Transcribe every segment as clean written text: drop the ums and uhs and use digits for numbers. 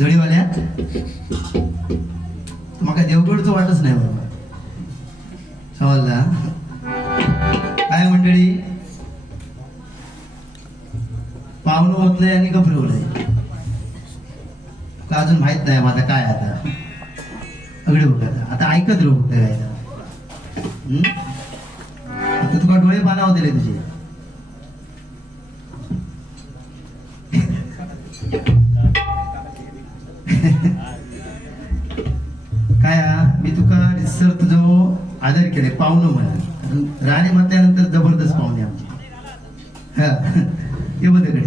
जोडीवाल्या माका देवगडचं वाटच नाही बाबा समजला काय मंडळी पाहुणं होतलंय आणि गफरवलंय अजून माहित नाही माझा काय आता अगदी बघा आता ऐकत राहू काय आता तुका डोळे पाना दिले तुझे काय मी तुका रिसर तुझो आदर केले पाहुणं म्हणा राणे म्हटल्यानंतर जबरदस्त पाहुणे आमचे ते बदकडे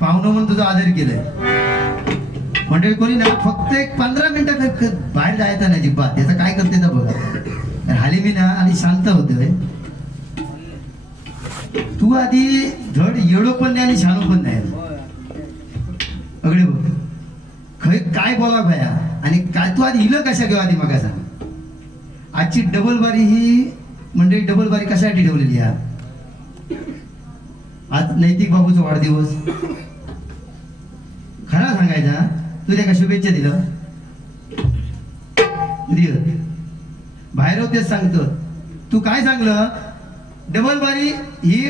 पाहुणं म्हणून तुझा आदर केलाय म्हणजे कोणी ना फक्त एक 15 मिनिटं बाहेर जायचं नाही जिब्बात त्याचं काय करते तर बघा हाली मी ना आणि शांत होतोय तू आधी धड येडो पण नाही आणि शानो पण नाही अगदी बघ खय काय बोला भया आणि काय तू आधी इलं कशा घेऊ आधी मग सांग आजची डबल बारी ही मंडळी डबल बारी कशासाठी ठेवलेली आहे आज नैतिक बाबूचा वाढदिवस खरा सांगायचा तू त्या का शुभेच्छा दिलं बाहेर तेच सांगतो तू काय सांगलं डबल बारी ही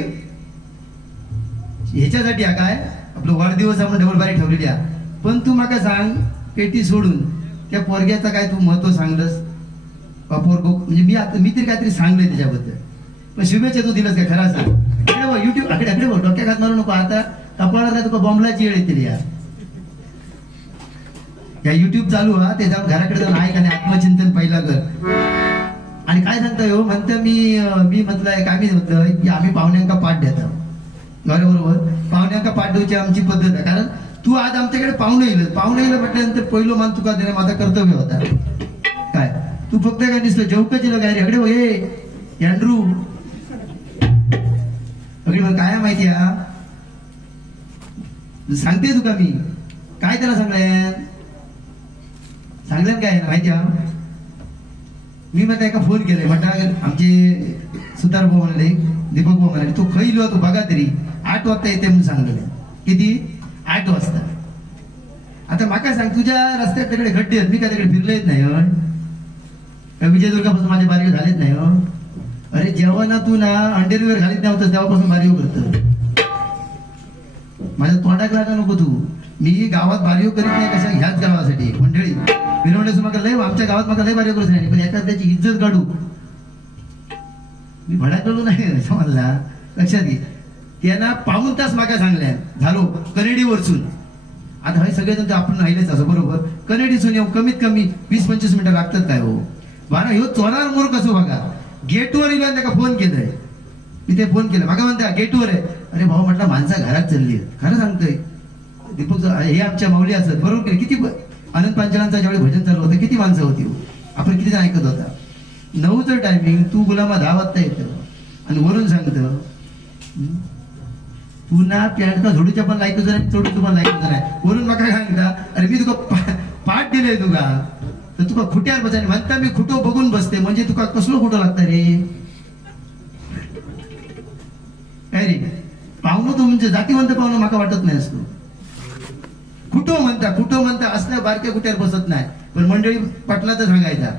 ह्याच्यासाठी काय आपलं वाढदिवस आपण डबल बारी ठेवलेली आहे पण तू मला सांग पेटी सोडून त्या पोरग्याचं काय तू महत्व सांगलंस पोरगो म्हणजे मी तरी काहीतरी सांगलंय त्याच्याबद्दल पण शुभेच्छा तू दिलंस का खरा सांग युट्यूब आकडे डोक्यात हात मारू नको आता कपाळात नाही तुका बॉम्बलाची वेळ येते या युट्यूब चालू हा ते जाऊन घराकडे जाऊन आहे का नाही आत्मचिंतन पहिला कर आणि काय सांगता हो म्हणतं मी म्हटलंय काय मी म्हटलं की आम्ही पाहुण्यांका पाठ देतो बरोबर पाहुण्यांका पाठ द्यायची आमची पद्धत आहे कारण तू आज आमच्याकडे पाहुणे येईल म्हटल्यानंतर पहिलं मान तुका देणे माझा कर्तव्य होता काय तू फक्त काय दिसलं जेवकाची लोक अरे अगडे हे अँड्रू अगदी काय माहिती सांगते तुका मी काय त्याला सांगल्यान काय माहिती मी मग एका फोन केलाय म्हटलं आमचे सुतार भाऊ म्हणाले दीपक भाऊ म्हणाले तू खैलो तू बघा तरी 8 वाजता येते म्हणून सांगले किती 8 वाजता आता माका सांग तुझ्या रस्त्यात तिकडे खड्डे आहेत मी काय तिकडे फिरलेच नाही विजयदुर्गापासून माझे बारीक झालेच नाही अरे जेव्हा ना तू ना अंडरवेअर घालीत नव्हतं तेव्हापासून बारीव करत माझ्या तोंडाक लागा नको तू मी गावात बारीव करीत नाही कशा ह्याच गावासाठी मंडळी फिरवण्यास मला लय आमच्या गावात मला लय बारीव करत नाही पण याच्यात त्याची इज्जत काढू मी भडाकलो नाही समजला लक्षात घे त्यांना 1.5 तास मागा सांगल्या झालो कनेडी वरसून आता हे सगळेजण आपण राहिलेच असं बरोबर कनेडीसून येऊ कमीत कमी 20-25 मिनिटं लागतात काय हो बारा ह्यो चोरार मोर कसो बघा गेटवर येऊन त्याला फोन केलाय मी ते फोन केलं मागा म्हणता गेटवर आहे अरे भाऊ म्हटलं माणसा घरात चालली खरं सांगतोय दीपक हे आमच्या माऊली असत बरोबर किती अनंत पांचलांचा ज्यावेळी भजन चालू होतं किती माणसं होती हो. आपण किती जण ऐकत होता. 9चं टायमिंग तू गुलामा 10 वाजता येतं आणि वरून सांगतं तू ना पॅन्ट का झोडूच्या पण लायक नाही चोडूचं पण लायक नाही वरून मग काय सांगता अरे मी तुका पाठ दिलंय तुका तर तुका खुट्यावर बसाय म्हणता मी खुटो बघून बसते म्हणजे तुका कसलो खुटो लागतं रे काय रे पाहुणं तू म्हणजे जातीवंत पाहुणं माका वाटत नाही असतो. खुटो म्हणता असल्या बारक्या कुट्यावर बसत नाही पण मंडळी पटला तर सांगायचा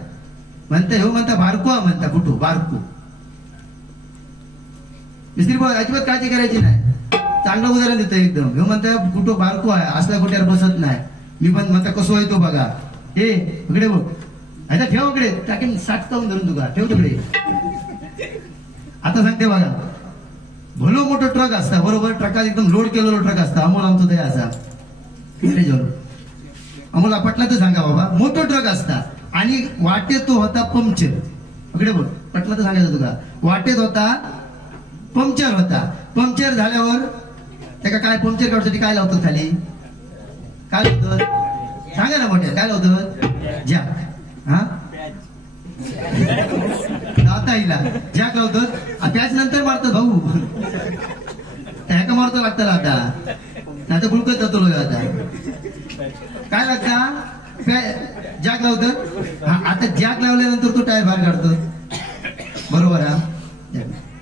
म्हणता हो म्हणता बारको म्हणता कुठो बारको मिस्त्री भाऊ अजिबात काळजी करायची नाही. चांगलं उदाहरण देतं एकदम हे म्हणता कुठं बारको आहे असल्या कुठ्यावर बसत नाही. मी पण म्हणता कसो आहे तो बघा ए इकडे बघ आता ठेव इकडे टाकीन 60 काऊन धरून तुका ठेव तिकडे. आता सांगते बघा भलो मोठं ट्रक असता बरोबर ट्रकात एकदम लोड केलेलो ट्रक असता अमोल आमचं ते असा अमोल पटला तर सांगा बाबा मोठं ट्रक असता आणि वाटेत तो होता पंक्चर इकडे बघ पटला तर सांगायचं तुका वाटेत होता पंक्चर झाल्यावर त्याला काय पंक्चर काढण्यासाठी काय लावतात खाली काय लावतात सांगा ना मोठ्या काय लावतात जॅक हा आता हिला जॅक लावतात त्याच नंतर मारतात भाऊ ह्याका मारतो लागतं आता नाही तर गुळकत जातो आता काय लागता जॅक लावतात आता जॅक लावल्यानंतर तो टायर बाहेर काढतो बरोबर हा.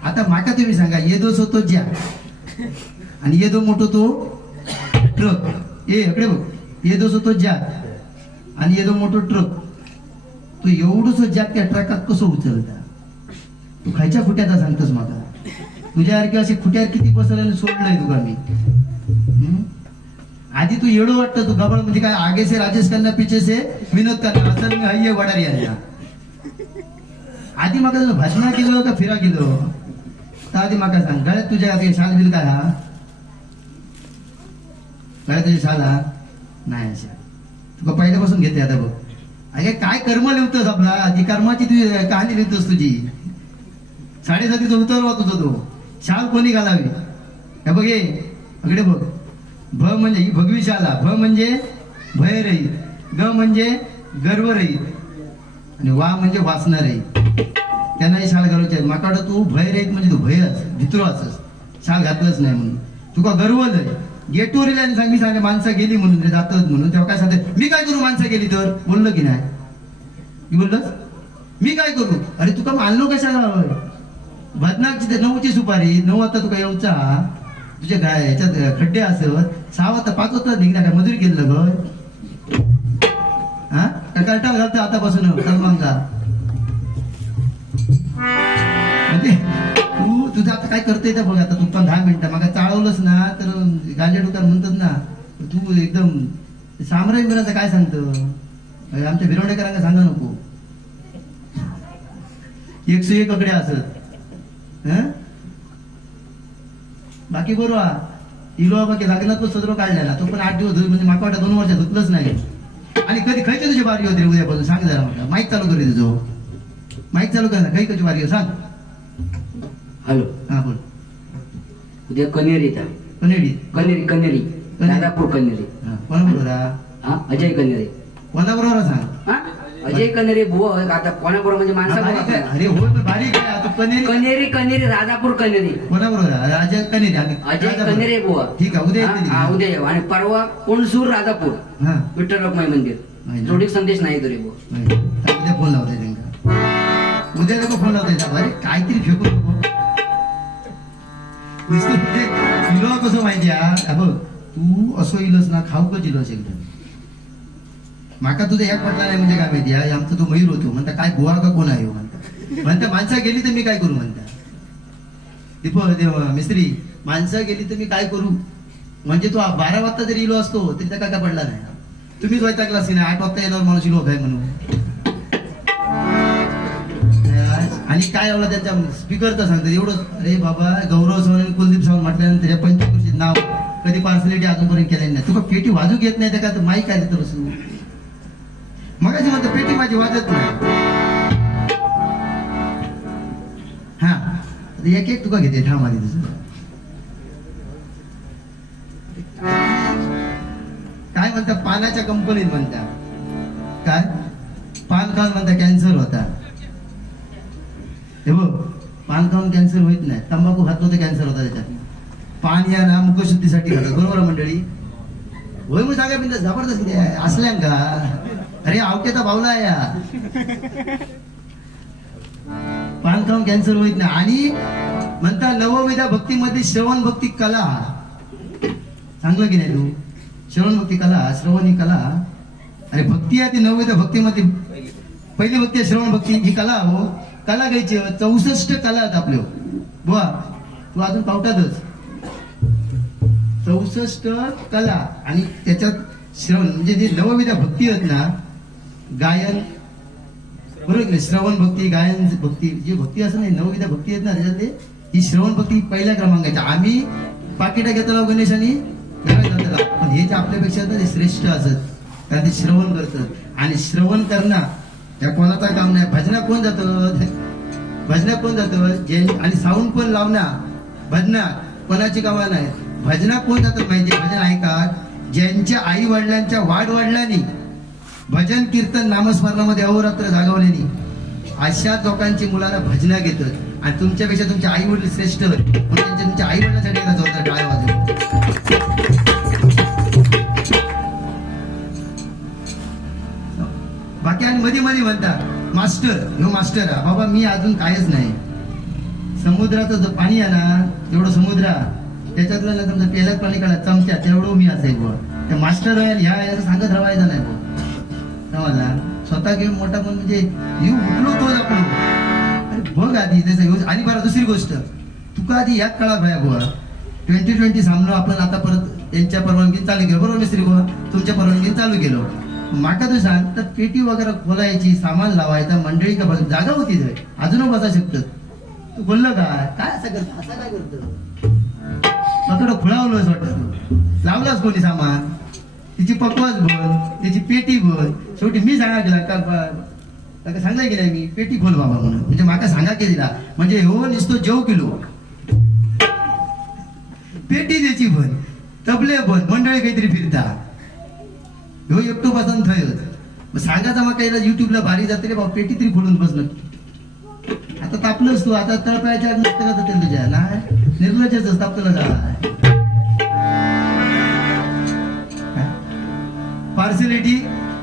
आता माका तुम्ही सांगा येदो तो जॅक आणि येदो मोठो तो ट्रक इकडे बघ येदो तो जॅक आणि येदो मोठो ट्रक तो एवढंच जॅक त्या ट्रकात कसं उचलता तू खायच्या खुट्याचा सांगतोस माका तुझ्यासारखी अशी खुट्यावर किती बसवल्याने सोडलंय तुका मी आधी तू एवढं वाटतं तू गबळ म्हणजे काय आगे से राजेश खन्ना पीछे से विनोद खन्ना असं मी हय्ये वडारी यांना आधी माका भाषणा केलं का फिरा केलं तर आधी माका सांग गळ्यात तुझ्या आधी शाल बिल काय हा गळ्यात तुझी शाल हा नाही अशा तुका पहिल्यापासून घेते आता बघ अरे काय कर्म लिहितोस आपला ती कर्माची तुझी कहाणी लिहितोस तुझी 7:30 उतरवा तुझा तो शाल कोणी घालावी हे बघ अगडे बघ भ म्हणजे ही भगवी शाला भ म्हणजे भय रहित ग म्हणजे गर्व रहित आणि वा म्हणजे वाचणार रहित त्यांना ही शाल घालूचे माका वाटत तू भय रहित म्हणजे तू भयच भितरू असस शाल घातलंच नाही म्हणून तुका गर्व लय गेटवर आणि सांग मी सांगे माणसं गेली म्हणून रे जातच म्हणून तेव्हा काय सांगते मी काय करू माणसं गेली तर बोललो की नाही मी बोललोस मी काय करू अरे तुका मानलो कशाला बदनाची 9ची सुपारी 9 वाजता तुका येऊचा तुझ्या ह्याच्यात खड्डे असत 6 वाजता 5 वाजता निघणार काय मजुरी केलं ग हा कटाल घालतं आतापासून कर्मांगा म्हणजे तू तुझं आता काय करते बघ आता तू पण 10 मिनिटं मग चाळवलंस ना तर गांजे डोक्यात म्हणतात ना तू एकदम साम्राज्य मिराचं काय सांगतं आमच्या भिरवडेकरांना सांगा नको 101 कडे असत बाकी बरोबर इलो बाकी लागला तो सदरो काढलेला तो पण 8 दिवस म्हणजे माका वाटत 2 वर्षात धुतलंच नाही आणि कधी खायची तुझी बारी होती उद्यापासून सांग जरा मला माईक चालू कर तुझं माईक चालू कर ना काही कशी बारी सांग हॅलो हा बोल उद्या कनेरी कनेरी दादापूर कनेरी कोणाबरोबर हा अजय कनेरी कोणाबरोबर सांग अजय कनेरी बुवा आता कोणाबरोबर म्हणजे माणसा अरे हो बारीक आहे तू कनेरी राजापूर कनेरी कोणाबरोबर अजय कनेरी अजय कनेरी बुवा ठीक आहे उद्या उद्या येऊ आणि परवा कोणसूर राजापूर विठ्ठल रखुमाई मंदिर जोडीक संदेश नाही तरी बुवा उद्या फोन लावताय त्यांना उद्या लोक फोन लावताय अरे काहीतरी फेकू नको किलो कसं माहिती आहे बघ तू असं इलस ना खाऊ का जिलोस एकदम माका तुझं एक पटला नाही म्हणजे काय माहिती आहे आमचा तो मयूर होतो म्हणता काय गोवा का कोण आहे म्हणता माणसं गेली तर मी काय करू म्हणता दीपक मिस्त्री माणसं गेली तर मी काय करू म्हणजे तो 12 वाजता जरी इलो असतो तरी त्या काय पडला नाही तुम्हीच वैतागला की नाही 8 वाजता येणार माणूस इलो काय म्हणून आणि काय आवडलं त्याच्या स्पीकर तर सांगतात एवढं अरे बाबा गौरव सावंत आणि कुलदीप सावंत म्हटल्यानंतर या पंचकृषीत नाव कधी पार्सलिटी अजूनपर्यंत केलेली नाही तुका पेटी वाजू घेत नाही त्या का माईक काय देतं बसू मग म्हणतो पेटी माझी वाजत नाही हा एक तुका घेते ठाम आधी तुझं म्हणता पानाच्या कंपनीत म्हणता काय पान खाऊन म्हणता कॅन्सर होता. हे बघ पान खाऊन कॅन्सर होत नाही, तंबाखू खातो तर कॅन्सर होता. त्याच्यात पान या ना मुखशुद्धीसाठी खातात. बरोबर मंडळी होय. मग सांगा बिंदा जबरदस्त किती आहे असल्यांका. अरे आवकेचा बावला या पान खाऊन कॅन्सर होत नाही. आणि म्हणता नवविधा भक्तीमध्ये श्रवण भक्ती कला. सांगलं की नाही तू श्रवण भक्ती कला. श्रवण ही कला. अरे भक्ती आहे ती नवविधा भक्तीमध्ये पहिली भक्ती आहे श्रवण भक्ती. ही कला हो कला घ्यायची. 64 कला आहेत आपल्या बुवा. तू अजून पावटातच 64 कला. आणि त्याच्यात श्रवण म्हणजे जे नवविधा भक्ती आहेत ना गायन बरोबर की नाही. श्रवण भक्ती गायन भक्ती जी भक्ती असं नाही नवविधा भक्ती आहेत ना त्याच्यातले ही श्रवण भक्ती पहिल्या क्रमांकाची. आम्ही पाकिटा घेतला गणेशानी पण हे जे आपल्यापेक्षा ते श्रेष्ठ असत कारण ते श्रवण करतात. आणि श्रवण करणं या कोणाचा काम नाही. भजना कोण जातं भजना कोण जातं आणि साऊंड पण लावणार भजना कोणाची कामा नाही. भजना कोण जातात माहिती भजन ऐकात ज्यांच्या आई वडिलांच्या वाढवडिलांनी भजन कीर्तन नामस्मरणामध्ये अहोरात्र जागवलेली अशा लोकांची मुलांना भजना घेतात. आणि तुमच्यापेक्षा तुमचे आई वडील श्रेष्ठ म्हणून तुमच्या आई वडिलांसाठी एकदा जोरदार टाळ्या वाजवा. बाकी आणि मध्ये मध्ये म्हणतात मास्टर ह्यो मास्टर बाबा मी अजून कायच नाही. समुद्राचं जो पाणी आहे ना तेवढं समुद्र त्याच्यातलं ना तुमचं पेल्यात पाणी काढा चमच्या तेवढं मी असेल बुवा. त्या मास्टर ह्या याचं सांगत राहायचं नाही बुवा. समजला स्वतः घेऊन मोठा पण म्हणजे येऊ उठलो तो आपलो. अरे बघ आधी त्याचं. आणि बरं दुसरी गोष्ट तुका आधी यात कळा भाया बुवा 2020 सामनो आपण आता परत यांच्या परवानगी चालू केलं बरोबर मिस्त्री बुवा तुमच्या परवानगी चालू केलं. माका तू सांग तर पेटी वगैरे खोलायची सामान लावायचा मंडळी का जागा होती तर अजून बसा शकतात. तू बोललं काय असं करत असं काय करत स्वतःला खुळावलंच वाटत. लावलाच कोणी सामान तिची पकवास बोल त्याची पेटी बोल. शेवटी मी सांगा गेला का सांगाय गेलाय मी पेटी खोल बाबा म्हणून म्हणजे माका सांगा की दिला म्हणजे हो निसतो जेव किलो पेटी द्यायची बन तबले बन मंडळी काहीतरी फिरता हो एकटो पासून थंय सांगायचा मग काही युट्यूबला भारी जाते बाबा पेटी तरी खोलून बसलं. आता तापलंच तू आता तळपायच्या नसतं का जाते तुझ्या नाही निर्लज्जच तापलं काय. पार्सलिटी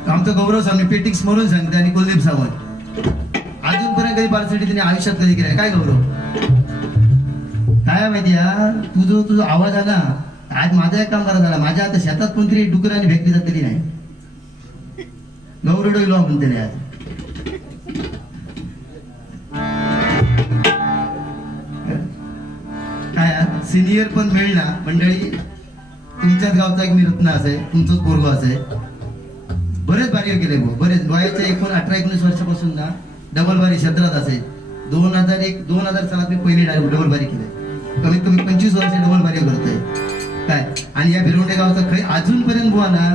आमचं गौरव स्वामी पेटिक स्मरून सांगते आणि कुलदीप सावंत अजूनपर्यंत कधी पार्सलिटी त्यांनी आयुष्यात कधी केलाय काय गौरव काय माहिती तुझा आवाज आला आज माझा एक काम करा झाला माझ्या आता शेतात कोणतरी डुकराने भेटली जातली नाही गौरव डोईलो म्हणते आज. काय सिनियर पण मिळणार मंडळी तुमच्याच गावचा एक मी रत्न असे तुमचंच पोरगो असे बरेच बारी केले बरेच वयाच्या 18-19 वर्षापासून ना डबल बारी क्षेत्रात असे. 2001-2000 सालात मी पहिली डबल बारी केले कमीत कमी 25 वर्ष डबल बारी करतोय काय. आणि या भिरवंडे गावचा खरी अजूनपर्यंत बुवा ना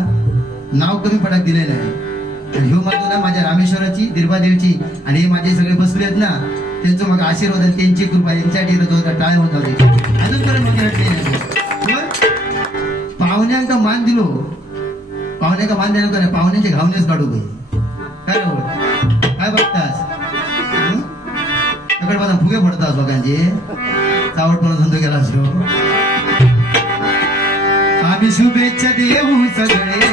नाव कमी पडाक दिले नाही. आणि ह्यो मागतो ना माझ्या रामेश्वराची दिरबादेवची आणि हे माझे सगळे बसले आहेत ना त्यांचं मग आशीर्वाद आणि त्यांची कृपा यांच्यासाठी टाळ होत होते अजूनपर्यंत मग पाहुण्यांका मान दिलो पाहुण्यांका मान द्यायला का पाहुण्यांचे घावणेच काढू काय काय बघतास त्याकडे माझा फुगे पडतात लोकांचे चावटपणा धंदो केला असो. आम्ही शुभेच्छा देऊ सगळे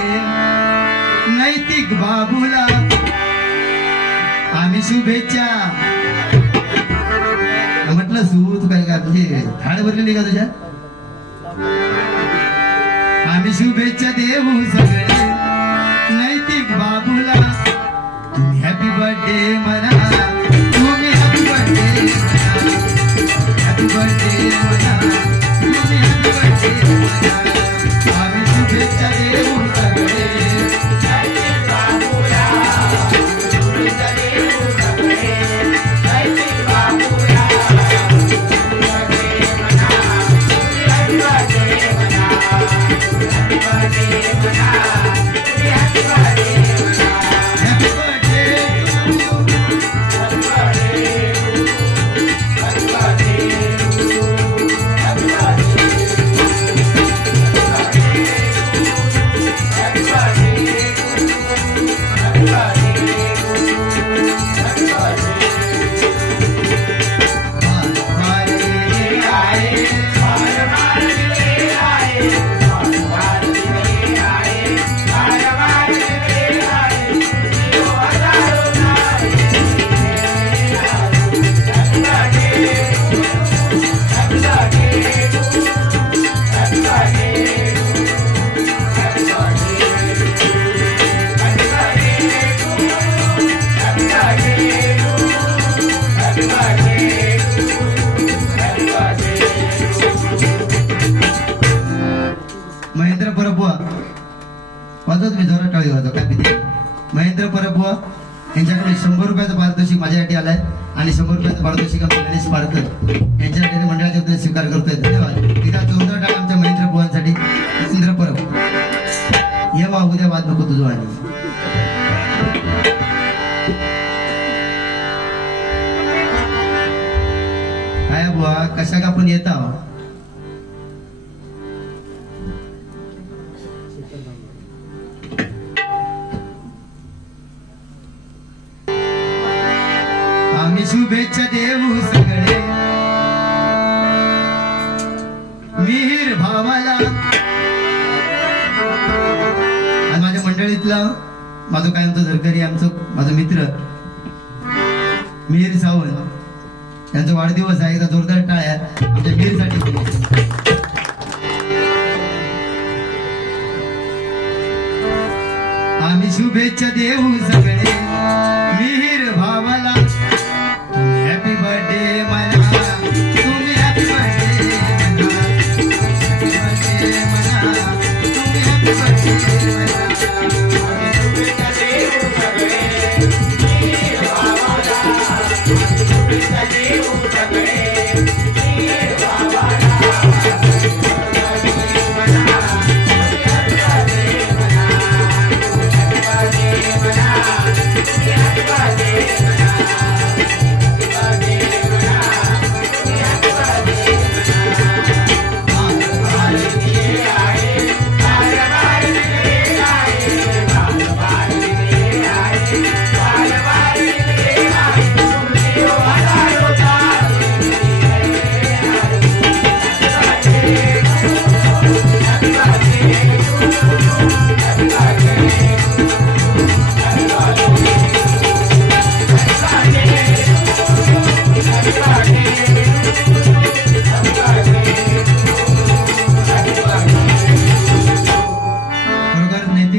नैतिक बाबूला आम्ही शुभेच्छा म्हटलं तू काय काय म्हणजे थाळ भरलेली का तुझ्या. आम्ही शुभेच्छा देऊ सगळे नैतिक बाबूला तुम्ही हॅपी बर्थडे म्हणा तुम्ही हॅपी बर्थडे हॅपी बर्थडे म्हणा तुम्ही हॅपी बर्थडे म्हणा. आम्ही शुभेच्छा देऊ सगळे नैतिक बाबूला शुभेच्छा देऊ सगळे नैतिक बाबूला हॅपी बर्थडे म्हणा हॅपी बर्थडे म्हणा. वाजव तुम्ही जोरात टाळी वाजव काय भीती. महेंद्र परब बुवा यांच्याकडे 100 रुपयाचं पारितोषिक माझ्यासाठी आलाय आणि 100 रुपयाचं पारितोषिक गणेश पारकर यांच्यासाठी मंडळाच्या वतीने स्वीकार करतोय. धन्यवाद. तिला जोरदार टाळ्या आमच्या महेंद्र बुवांसाठी. महेंद्र परब ये वा उद्या वाद नको तुझं. आणि काय बुवा कशा का पण येता आम्ही शुभेच्छा देऊ सगळे मिहीर भावाला. आणि माझ्या मंडळीतला माझं कायमचं झरकरी आमचं माझा मित्र मिहीर सावंत यांचा वाढदिवस आहे. एकदा जोरदार टाळ्या आमच्या मिहीरसाठी. आम्ही शुभेच्छा देऊ सगळे मिहीर भावाला. हॅपी बर्थडे म्हणा तुम्ही हॅपी बर्थडे म्हणा तुम्ही हॅपी बर्थडे म्हणा. शुभेच्छा देऊ सगळे मिहीर भावाला. शुभेच्छा देऊ सगळे मिहीर भावाला.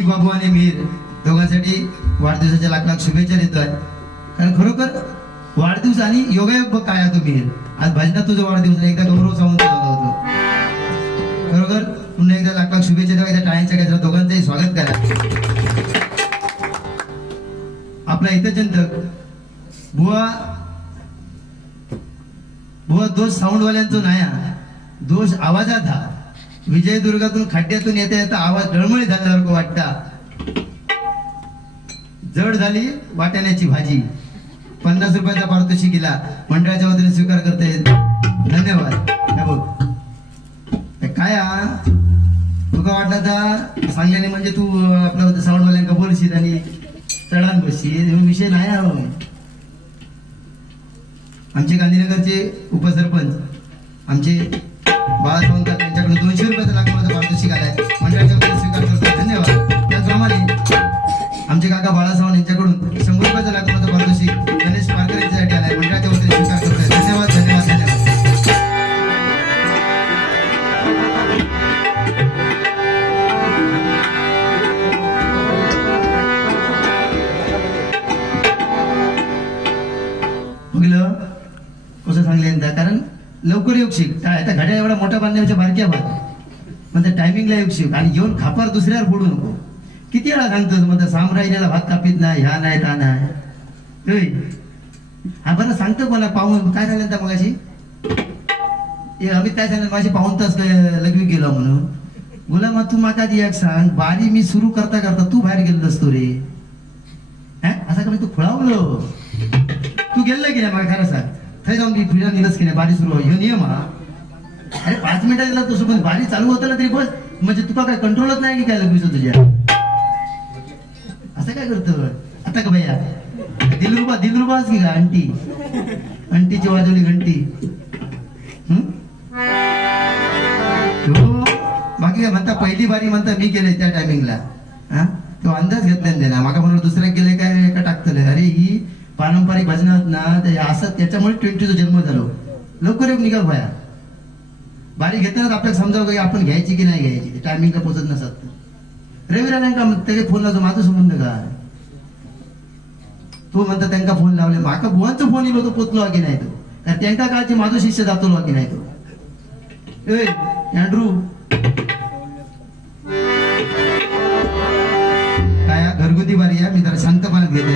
बाबू आणि मीर दोघांसाठी वाढदिवसाच्या लाख लाख शुभेच्छा देतोय. कारण खरोखर वाढदिवस आणि योगायोग बघ काय तो मीर. आज भजनात तुझा वाढदिवस एकदा गौरव सावंत झाला होतो. खरोखर पुन्हा एकदा लाख लाख शुभेच्छा द्या. एकदा टाळ्यांच्या गजरात दोघांचंही स्वागत करा. आपला हितचिंतक बुवा दोष साऊंडवाल्यांचा नाया दोष आवाजात हा. विजयदुर्गातून खड्ड्यातून येता येता आवाज डळमळी झाल्यासारखं वाटता. जड झाली वाटाण्याची भाजी. 50 रुपयाचा पारितोषिक दिला मंडळाच्या वतीने स्वीकार करते. धन्यवाद. काय तुका वाटला तर सांगल्याने म्हणजे तू आपलं साऊंडवाल्यांका बोलशील आणि चढान बसशील विषय नाही. आमचे गांधीनगरचे उपसरपंच आमचे बाळासाहेब यांच्याकडे 200 रुपयाचा लाखाचा पारितोषिक आलाय. मंडळाच्या वतीने स्वीकार करतो. धन्यवाद. त्याचप्रमाणे आमचे काका बाळासाहेब यांच्याकडून 100 रुपयाचा लाखाचा पारितोषिक गणेश पारकर यांच्यासाठी आलाय. मंडळाच्या वतीने स्वीकार करतोय. धन्यवाद धन्यवाद धन्यवाद. बघलं कसं सांगले. कारण लवकर येऊ शिक. आता घड्या एवढा मोठा बांधण्याच्या बारक्या भात म्हणजे टायमिंगला येऊ शिक. आणि येऊन खापार दुसऱ्यावर फोडू नको. किती वेळा सांगतोस म्हणजे सामराज्याला भात कापीत नाही ह्या नाही ता नाही. हा बरं सांगतो कोणा पाहून काय झालं मग अशी अमित काय सांगितलं माझी पाहून तास लगवी गेलो म्हणून. बोला मग तू माका एक सांग बारी मी सुरू करता करता तू बाहेर गेलो असतो रे. असा का मी तू खुळावलो. तू गेलं की नाही मला खरं सांग. थंय जाऊन की फिरा निघच की नाही बारी सुरू ह्यो नियम हा. अरे 5 मिनिटात गेला तसं पण बारी चालू होतं ना तरी बस म्हणजे तुका काय कंट्रोलच नाही की काय लगवीच तुझ्या. असं काय करतो आता का भैया. दिलरुबाच की का अंटीची वाजवली घंटी. बाकी काय म्हणता पहिली बारी म्हणता मी केले त्या टायमिंगला. तो अंदाज घेतला ना माका म्हणून दुसऱ्या गेले काय का टाकतले. अरे ही पारंपरिक भजनात ना ते असं त्याच्यामुळे 20चा जन्म झालो. लवकर एक निघाल भया. बारी घेतानाच आपल्याला समजावं की आपण घ्यायची की नाही घ्यायची. टायमिंगला पोचत नसत. रविरा नाही का त्याच्या फोन लावतो माझा संबंध काय. तो म्हणता त्यांना फोन लावले माका बुवांचा फोन येलो तो पोचलो की नाही तो. कारण त्यांच्या काळचे माझा शिष्य जातो की नाही तो. अँड्रू गर्दी बारी आहे, मी जरा शांतपणात घेते.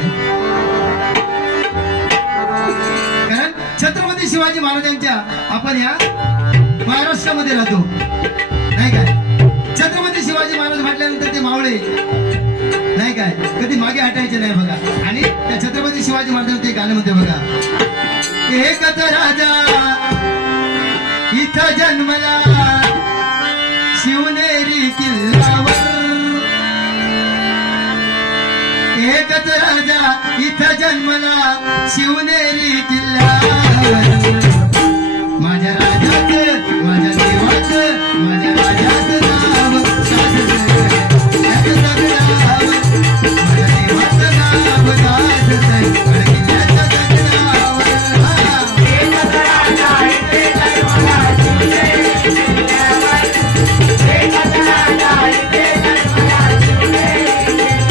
कारण छत्रपती शिवाजी महाराजांच्या आपण या महाराष्ट्रामध्ये राहतो नाही काय. छत्रपती शिवाजी महाराज म्हटल्यानंतर ते मावळे नाही काय कधी मागे हटायचे नाही बघा. आणि त्या छत्रपती शिवाजी महाराजांचं ते गाणं म्हणते बघा, एकच राजा इथं जन्मला शिवनेरी किल्ल्यावर, एकच राजा इथं जन्मला शिवनेरी किल्ल्यावर. माझ्या राजाचं माझ्या देवाचं माझ्या राजाचं नाव साजरं, माझ्या देवाचं नाव साजरं, किल्ल्याचं गगनावर. एकच राजा इथे जन्मला शिवनेरी किल्ल्यावर, एकच राजा इथे जन्मला शिवनेरी किल्ल्यावर.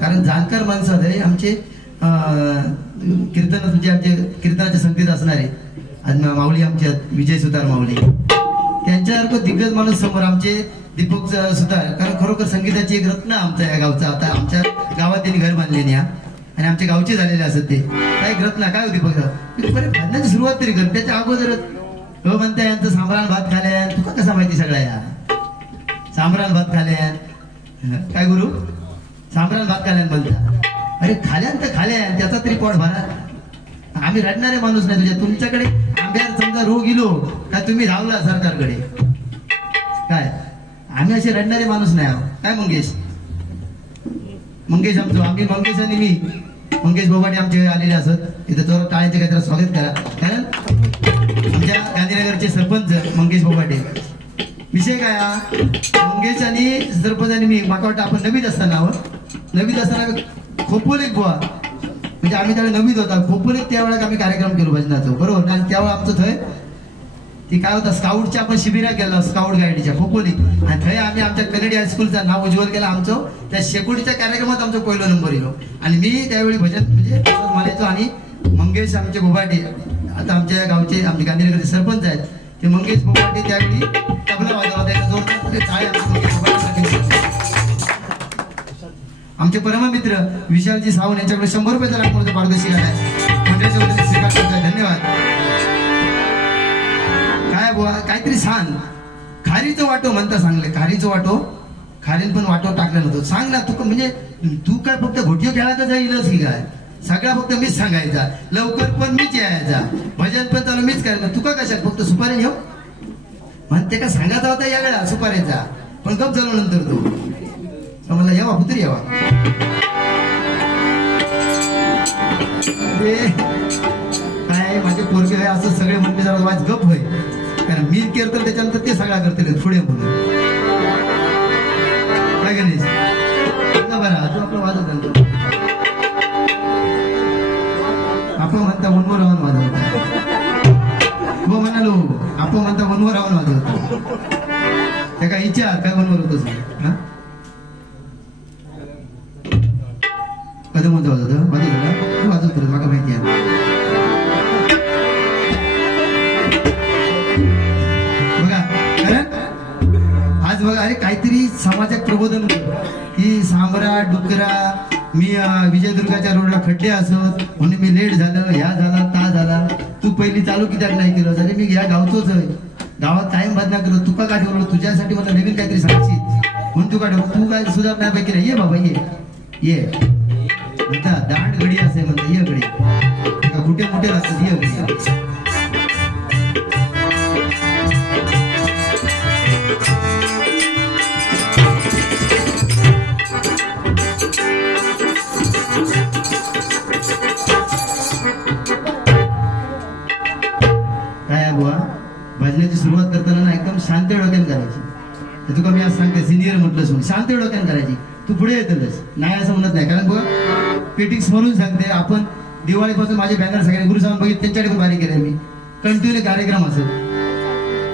कारण जाणकार माणसं आमचे कीर्तन म्हणजे आमचे कीर्तनाचे संगीत असणारे माऊली आमच्या विजय सुतार माऊली त्यांच्यासारखं दिग्गज माणूस समोर आमचे दीपक सुतार. कारण खरोखर संगीताची एक रत्न आमच्या या गावचा. आता आमच्या गावात त्यांनी घर बांधले न्या आणि आमच्या गावचे झालेले असत ते काय एक रत्न. काय होती बघा भजनाची सुरुवात तरी कर. त्याच्या अगोदरच हो म्हणता यांचं सांबरान भात खाल्यान तुका कसा माहिती सगळ्या या सांबरान भात खाल्यान काय गुरु सांबरान भात खाल्यान बोलता. अरे खाल्यान तर खाल्यान त्याचा तरी पोट भरा. आम्ही रडणारे माणूस नाही तुझ्या. तुमच्याकडे आंब्यावर समजा रोग इलो का तुम्ही धावला सरकारकडे काय. आम्ही असे रडणारे माणूस नाही आहोत काय. मंगेश आमचं आम्ही मंगेश आणि मी मंगेश बोबाटे आमच्या आलेले असत इथं तो टाळ्यांचे काहीतरी स्वागत करा. कारण आमच्या गांधीनगरचे सरपंच मंगेश बोबाटे. विषय काय मंगेश आणि सरपंच आणि मी माका वाटतं आपण नवीत असताना खोपोलीत बुवा म्हणजे आम्ही त्यावेळी नवीत होता खोपोलीत त्यावेळेला आम्ही कार्यक्रम केलो भजनाचं बरोबर. आणि त्यावेळेला आमचं थंय ती काय होता स्काउटच्या आपण शिबिरात गेलो स्काउट गाईडच्या खोपोली. आणि थंय आम्ही आमच्या कनेडी हायस्कूलचं नाव उज्ज्वल केलं आमचं. त्या शेकोटीच्या कार्यक्रमात आमचा पहिला नंबर येलो. आणि मी त्यावेळी भजन म्हणजे म्हणायचो. आणि मंगेश आमचे बोबाटे आता आमच्या गावचे आमचे गांधीनगरचे सरपंच आहेत ते मंगेश बोबाटे त्यावेळी तबला वाजवला आमचे परममित्र विशालजी सावंत यांच्याकडे 100 रुपयाचा नागपूरचा पारदर्शी आहे. मंडळीच्या वतीने स्वीकार करतोय. धन्यवाद. काय बुवा काहीतरी सांग. खारीचं वाटो म्हणता सांगले, खारीचं वाटो, खारीन पण वाटो टाकलं नव्हतं. सांग ना तू, म्हणजे तू काय फक्त घोटीव खेळायचा जाईलच की काय? सगळा फक्त मीच सांगायचा, लवकर पण मीच यायचा, भजन पण चालू मीच करायचं. तुका कशात फक्त सुपारी घेऊ म्हणते का? सांगायचा होता यागळा सुपारीचा, पण गप झालो नंतर तो म्हणला यावा पुत्री यावा. काय माझे पोरगे आहे असं सगळे म्हणते जरा वाज गप होय, कारण मी करतो त्याच्यानंतर ते सगळा करते पुढे म्हणून. काय गणेश बरा तू आपला वाजत घालतो. आपण म्हणता वनवर राहून वाजवतो, हो म्हणालो आपण म्हणता वनवर राहून वाजवतो. त्या काय इच्छा काय वनवर होतोस कदम होतं वाजवतो वाजवतो मला माहिती आहे. बघा कारण आज बघा अरे काहीतरी समाजात प्रबोधन की सांबरा डुकरा मी विजयदुर्गाच्या रोडला खड्डे असत म्हणून मी लेट झालं, ह्या झाला ता झाला. तू पहिली चालू कित्याक नाही केलं? अरे मी या गावतोच आहे, गावात कायम बदना करतो. तुका काय ठेवलं तुझ्यासाठी मला नवीन काहीतरी सांगशील म्हणून तुका ठेवलं. तू काय सुधारण्यापैकी नाही, ये बाबा ये म्हणता दांड घडी असे म्हणता, ये घडी का कुठे कुठे राहतात, ये घडी. काय बुवा भजनाची सुरुवात करताना ना एकदम शांत डोक्यान करायची. तुका मी आज सांगते सिनियर म्हटलं सोडून शांत डोक्यान करायची. तू पुढे येतलच नाही असं म्हणत नाही, कारण बुवा पेटिक्स म्हणून सांगते. आपण दिवाळीपासून माझे बॅनर सगळे गुरु साहेब बघित त्यांच्याकडे पण बारीक केले मी. कंटिन्यू कार्यक्रम असेल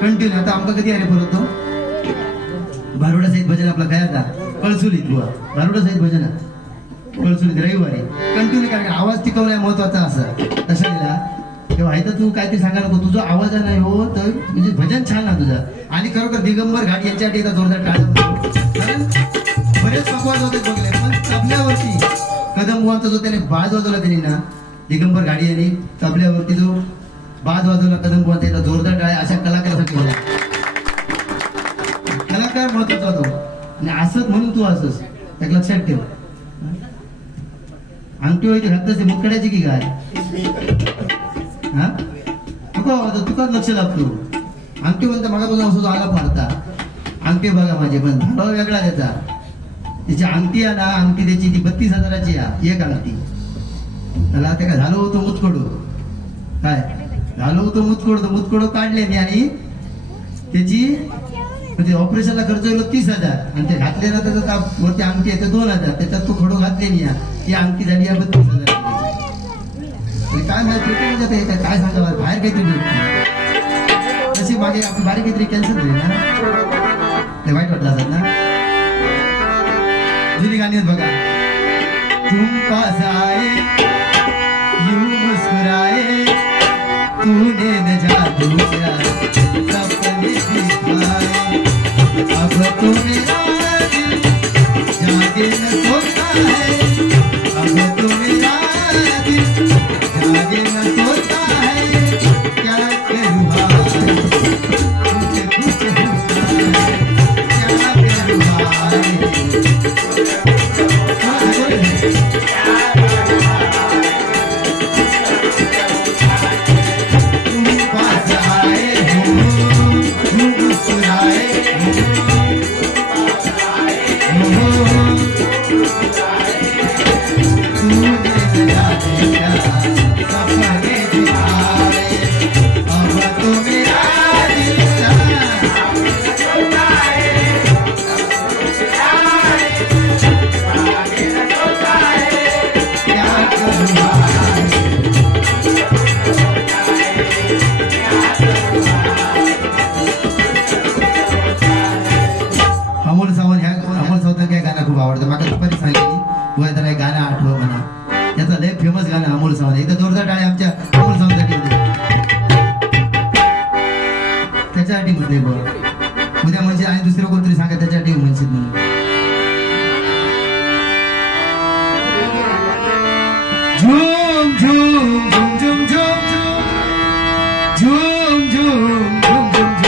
कंटिन्यू. आता आमका कधी आले परत तो भारुडा सहित भजन आपला काय आता कळसुलीत बुवा भारुडा सहित भजन कळसुलीत रविवारी कंटिन्यू कार्यक्रम. आवाज टिकवणे महत्वाचा असं तशा दिला तेव्हा आहे तर तू काहीतरी सांगायला नको. तुझा आवाज नाही हो तर म्हणजे भजन छान ना तुझं. आणि खरोखर दिगंबर घाट यांच्यासाठी एकदा जोरदार टाळा. कारण बरेच पकवाज होते बघले, पण तबल्यावरती कदम बुवांचा जो त्याने बाज वाजवला त्यांनी ना दिगंबर घाडी यांनी तबल्यावरती जो बाज वाजवला कदम बुवांचा एकदा जोरदार टाळा. अशा कलाकारासाठी होत्या. कलाकार महत्वाचा होतो आणि असंच म्हणून तू असंच एक लक्षात ठेव. अंगठी व्हायची घातच ते मुतकड्याची की काय हा तुकाच लक्ष लागतो. अंगठी म्हणता मागापासून असं आला फाडता अंगठी बघा माझे पण भाव वेगळा त्याचा. त्याची अंगठी आहे ना अंगठी त्याची ती 32,000ची आहे एक अंगठी. त्याला ते काय झालं होतं मुतकडू काय झालं होतं मुतकडो काढले मी आणि त्याची म्हणजे ऑपरेशनला खर्च येलो 30,000 आणि ते घातले ना त्याचं वरती अंगठी आहे ते 2,000 त्याच्यात तो खडो घातले नाही. ती अंगठी झाली आहे 32,000. काय नाही काय सांगा बाहेर काहीतरी तशी मागे आपली बारीक काहीतरी कॅन्सल झाली ना ते वाईट वाटलं असत ना. जुनी गाणी आहेत बघा. तुम पास आए यूं मुस्कुराए तूने न जादू किया सपने दिखाए अब तो मेरा दिल जागे न सोता है अब तो मेरा दिल जागे न सोता है क्या करूँ भाई तुझे कुछ होता है क्या करूँ भाई. तुम पास आए हो मुस्कुराए खूप आवडतं. मला दुपारी सांगितली व त्याला एक गाणं आठवं म्हणा. त्याचं लय फेमस गाणं अमोल सावंत. एकदा जोरदार टाळे आमच्या अमोल सावंतसाठी होते. त्याच्यासाठी म्हणते बघ उद्या म्हणजे आणि दुसरं कोणतरी सांगा त्याच्यासाठी म्हणशील म्हणून. झूम झूम झूम झूम झूम झूम झूम झूम झूम झूम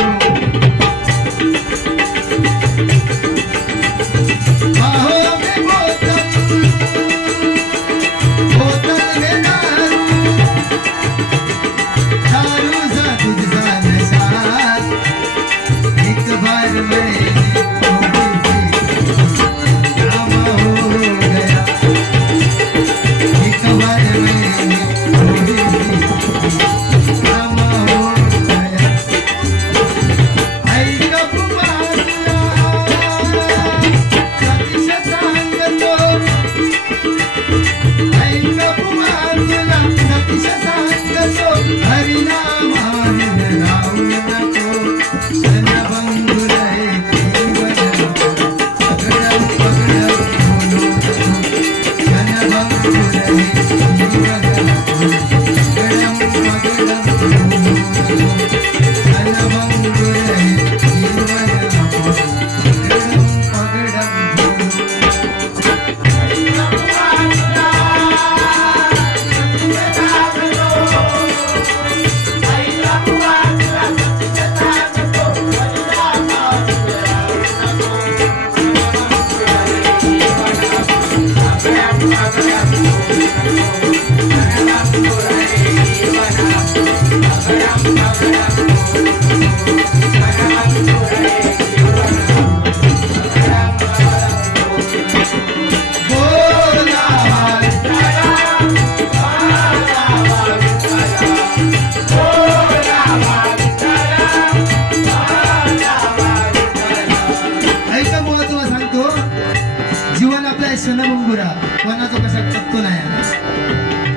सणभंगुरा कोणाचा कसा टकतो नाही,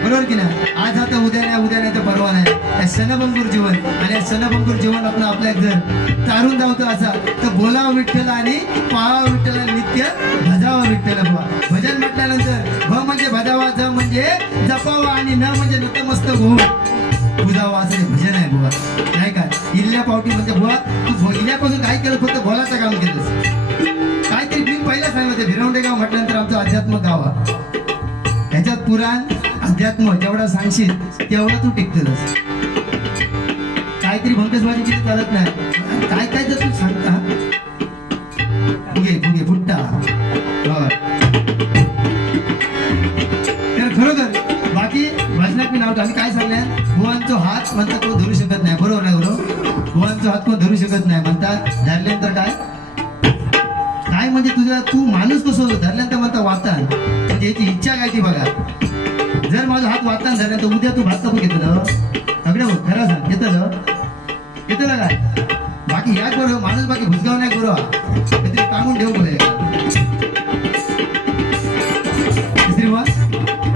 बरोबर की नाही. आज आता उद्या नाही तर परवा नाही. या सणभंगूर जीवन आणि या सणभंगूर जीवन आपण आपल्या जर तारून धावतो असा तर बोलावं विठ्ठल आणि पाहावं विठ्ठल, नित्य भजावं विठ्ठल. भजन म्हटल्यानंतर भ म्हणजे भजावा, ज म्हणजे जपावा आणि न म्हणजे नतमस्तक होऊन पूजावा असं भजन आहे बुवा, नाही का. इल्ल्या पावटी म्हणजे बुवा तू इल्यापासून काय केलं, फक्त बोलाचं काम केलंस. काहीतरी मी पहिला सांगितलं भिरवंडे गाव म्हटल्यानंतर आमचं अध्यात्म गाव आहे. ह्याच्यात पुराण अध्यात्म जेवढा सांगशील तेवढा तू टिकतेलस. काहीतरी भंकसबाजी केली चालत नाही. काय काय तर तू सांगता फुगे फुट्टा. तर खरोखर बाकी भजनात मी नाव आम्ही काय सांगल्या, भुवांचा हात म्हणतात कोण धरू शकत नाही, बरोबर नाही बरोबर. भुवांचा हात कोण धरू शकत नाही म्हणतात. धरल्यानंतर काय म्हणजे तुझा तू माणूस कसं होतो धरल्यानंतर म्हणता वातान, म्हणजे याची इच्छा काय ती बघा. जर माझा हात वातान धरल्यानंतर उद्या तू भात कापून घेतलं सगळं खरं सांग येतं काय. बाकी ह्या बरोबर माणूस बाकी भुसगाव नाही बरोबर काहीतरी काढून ठेव बोले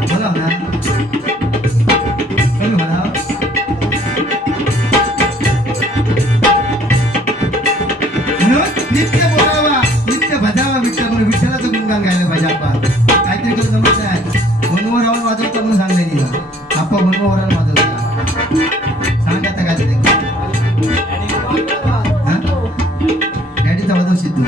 बोला ना कमी म्हणा. नित्य बोलावा नित्य भजावा विठ्ठल म्हणून विठ्ठलाचं गुणगान गायला पाहिजे. आपण काहीतरी करून जमत नाही. बनवर राहून वाजवता म्हणून सांगले तिला आप्पा बनवर राहून वाजवता सांग आता काय ते डॅडीचा वाजव सिद्धू.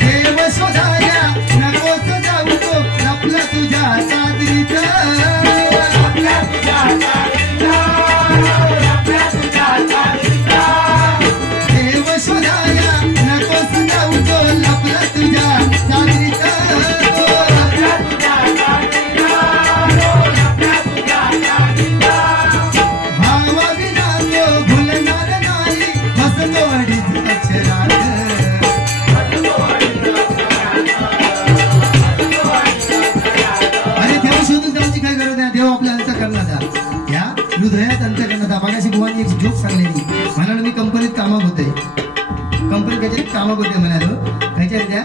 देव शोधाया नकोस जाऊ तो लपला तुझ्या सादरीचा, देव शोधाया नकोस जाऊ तो लपला तुझ्या सादरीचा. भावा विना तो भुलणार नाही बसतो अडीच अक्षरात. अरे देव शोधून जायची काय गरज नाही. देव आपल्या अंतःकरणात या हृदयात अंतःकरणात. मागाशी बुवांनी एक जोक सांगलेली म्हणालो मी कंपनीत कामाक होते, कंपनीत काहीतरी कामाक होते म्हणालो खायच्या त्या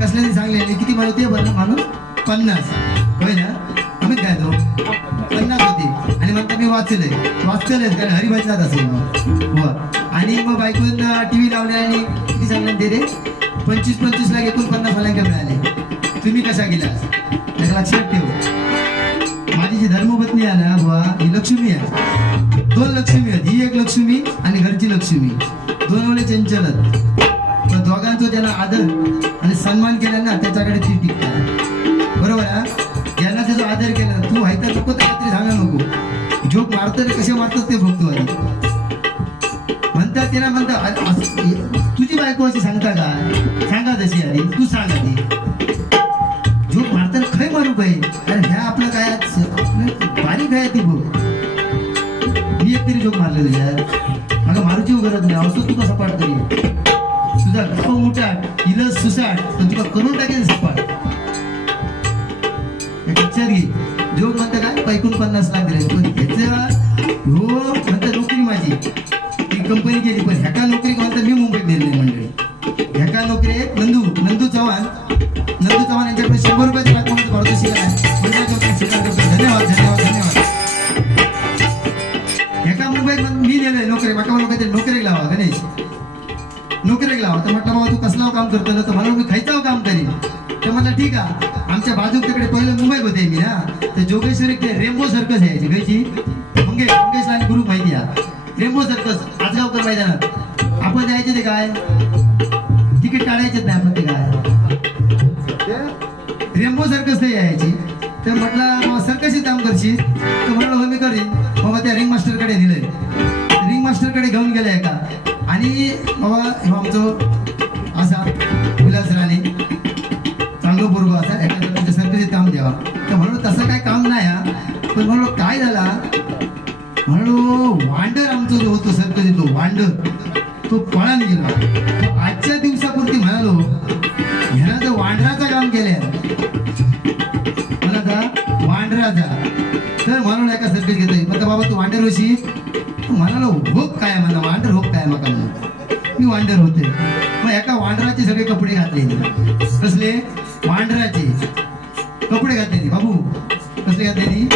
कसल्याने सांगलेली किती माल होते बरं माणूस 50 होय ना. आम्ही काय तो 50 होते आणि म्हणता मी वाचलंय कारण हरिभाजनात असेल मग. आणि मग बायकोन टीव्ही लावले आणि किती सांगले ते रे 25 लाख 49 लाख मिळाले. तुम्ही कसा गेलास लक्षात ठेव. माझी जी धर्मपत्नी आहे ना बुवा ही लक्ष्मी आहे. 2 लक्ष्मी आहेत, ही एक लक्ष्मी आणि घरची लक्ष्मी. 2 वेळे चंचलत पण दोघांचा ज्यांना आदर आणि सन्मान केला ना त्याच्याकडे ती टिकतात. बरोबर आहे. ज्यांना त्याचा आदर केला तू व्हायचा नको तर काहीतरी सांगा नको. जोक मारतात कसे मारतात ते बघतो आधी म्हणतात तिला म्हणतात तुझी बायको अशी सांगता का सांगा तशी आधी तू सांग आधी. जोक मारताना खय मारू काय कारण ह्या आपलं काय बारीक आहे ती बघ. मी एक तरी जोक मारले तुझ्या मला मारूची गरज नाही. असं तू कसा पाठ करी तुझा गप्पा उठाट हिला सुसाट तर तुला करून टाकेल सपाट. लक्षात घे. जोक म्हणतं काय 50 लाख दिले पण ह्याचं हो म्हणतं नोकरी माझी ती कंपनी गेली पण ह्याका नोकरी म्हणतं मी मुंबईत दिली नाही मंडळी. ह्याका नोकरी नंदू चव्हाण यांच्याकडे 100 रुपयाचा लाख म्हणतो भरतो शिकाय धन्यवाद. ह्याका मुंबईत मी नेलंय नोकरी माका काहीतरी नोकरी लावा गणेश नोकरी लावा. तर म्हटलं बाबा तू कसला काम करतो ना तर मला मी खायचं काम करीन. तर म्हटलं ठीक आहे. आमच्या बाजूक तिकडे पहिलं मुंबईत होते मी ना तर जोगेश्वरी ते रेम्बो सर्कस यायची घ्यायची मंगेश आणि ग्रुप माहिती आहे रेम्बो सर्कस आजगावकर मैदानात आपण जायचे ते काय तिकीट काढायचेच नाही आपण ते काय रेम्बो सर्कस ते यायची. तर म्हटलं सर्कसचे काम करशील तर म्हटलं हो मी करीन. बाबा त्या रिंग मास्टरकडे दिलंय. रिंग मास्टरकडे घेऊन गेलाय का आणि बाबा आमचं असा विलास राणे चांगलं पोरगं असा एखाद्या सर्कसचे काम द्यावा. तर म्हणून तसं काय काम नाही हा पण म्हणलो काय झाला म्हणलो वांडर आमचा जो होतो सर्कस तो वांडर तो पळायला गेला. आजच्या दिवसापुरती म्हणालो ह्याला तर वांडराचं काम केलंय मला वांडराचा. तर म्हणून एका सर्कस घेतोय म्हणतो बाबा तू वांडर होशी म्हणालो होक काय म्हणा वांडर होक काय मका म्हणून मी वांडर होते. मग एका वांडराचे सगळे कपडे घातले. कसले वांडराचे कपडे घातले बाबू, कसले घातले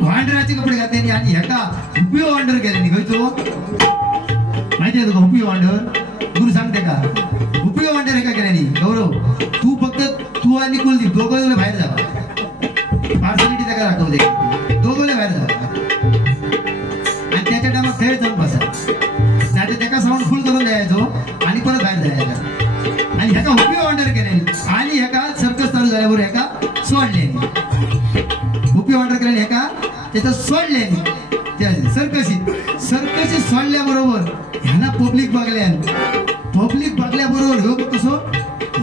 वांडराचे कपडे घातले. आणि एका हुपी वांडर गेले खंयचो माहिती आहे तुका हुपी वांडर? गुरु सांगते का हुपी वांडर एका गेल्यानी गौरव तू फक्त तू आणि कुलदीप दोघं बाहेर जावा, पार्सलिटी त्याला दाखवते, दोघं बाहेर जावा आणि त्याच्या टायमात खेळ जाऊन बसा. नाही त्याका साऊंड फुल करून द्यायचो आणि परत बाहेर जायचा. आणि ह्याका हुपी वांडर केल्यानी आणि ह्याका सर्कस चालू झाल्यावर ह्याका सोडले. हुपी वांडर केल्याने ह्याका त्याचं सोडले. सर्कसी सोडल्याबरोबर ह्यांना पब्लिक बघल्याबरोबर हो कसो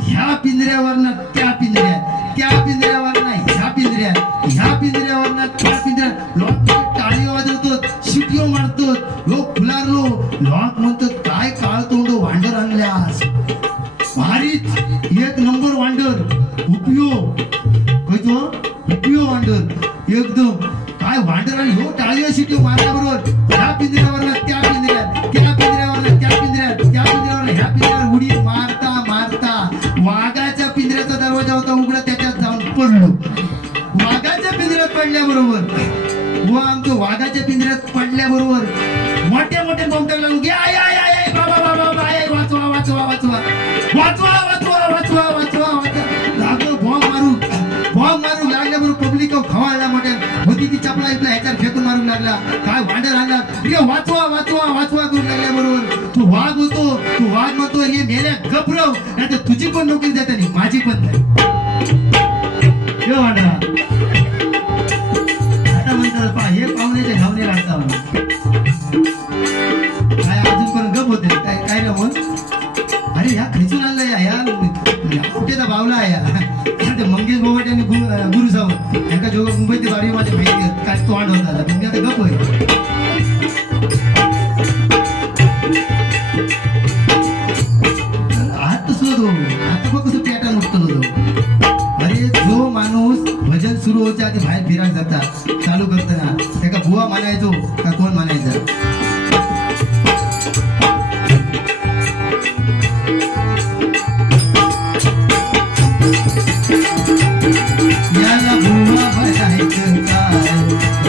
ह्या पिंजऱ्यावरनं त्या पिंजऱ्यात, त्या पिंजऱ्यावरनं ह्या पिंजऱ्यात, ह्या पिंजऱ्यावरनं त्या पिंजऱ्यात लोक टाळी वाजवतो, शिट्यो मारतो, लोक फुलारलो. लोक म्हणतो काय काळ तोंड वांडर आणल्यास भारीच एक नंबर वांडर उपयो कळतो उपयो वांडर एकदम काय वांडर. आणि हो टाळी शिट्यो मारल्याबरोबर ह्या पिंजऱ्यावरनं त्या पिंजऱ्यात, त्या पिंजऱ्यावरनं त्या पिंजऱ्यात, त्या पिंजऱ्यावरनं ह्या पिंजऱ्यावर उडी मारता मारता वाघाच्या पिंजऱ्याचा दरवाजा होता उघडा, त्याच्यात जाऊन पडलो. वाघाच्या पिंजऱ्यात पडल्याबरोबर व आमचं वाघाच्या पिंजऱ्यात पडल्याबरोबर मोठे मोठे बॉम्ब टाकला. बाबा बाबा वाचवा वाचवा वाचवा वाचवा वाचवा वाचवा वाचवा वाचवा लागलो. बॉम्ब मारू लागल्याबरोबर पब्लिक खवाळला मोठ्या होती ती चपला इपला ह्याच्यावर फेकून मारून लागला. काय वांडर आणला वाचवा वाचवा वाचवा करून लागल्याबरोबर तू वाघ होतो, तू वाघ म्हणतो हे मेल्या गपरव नाही तर तुझी पण नोकरी जाते नाही माझी पण नाही. वांडरा आता म्हणतात पा हे पाहुण्याच्या घावणे लागता काय अजून पण गप होते काय काय ना म्हणून अरे ह्या खेचून आणलं या कुठेचा बावला या मंगेश बोबट यांनी गुरु साहेब एका जोग मुंबईत बारी माझ्या माहिती काय तोंड होता तुम्ही आता गप होय. आता शोधो आता बघ कसं पॅटर्न उठतो. अरे जो माणूस भजन सुरू होच्या आधी बाहेर फिरायला जाता चालू करताना त्याला बुवा मानायचो का कोण मानायचं? याला बुवा म्हणायचं काय,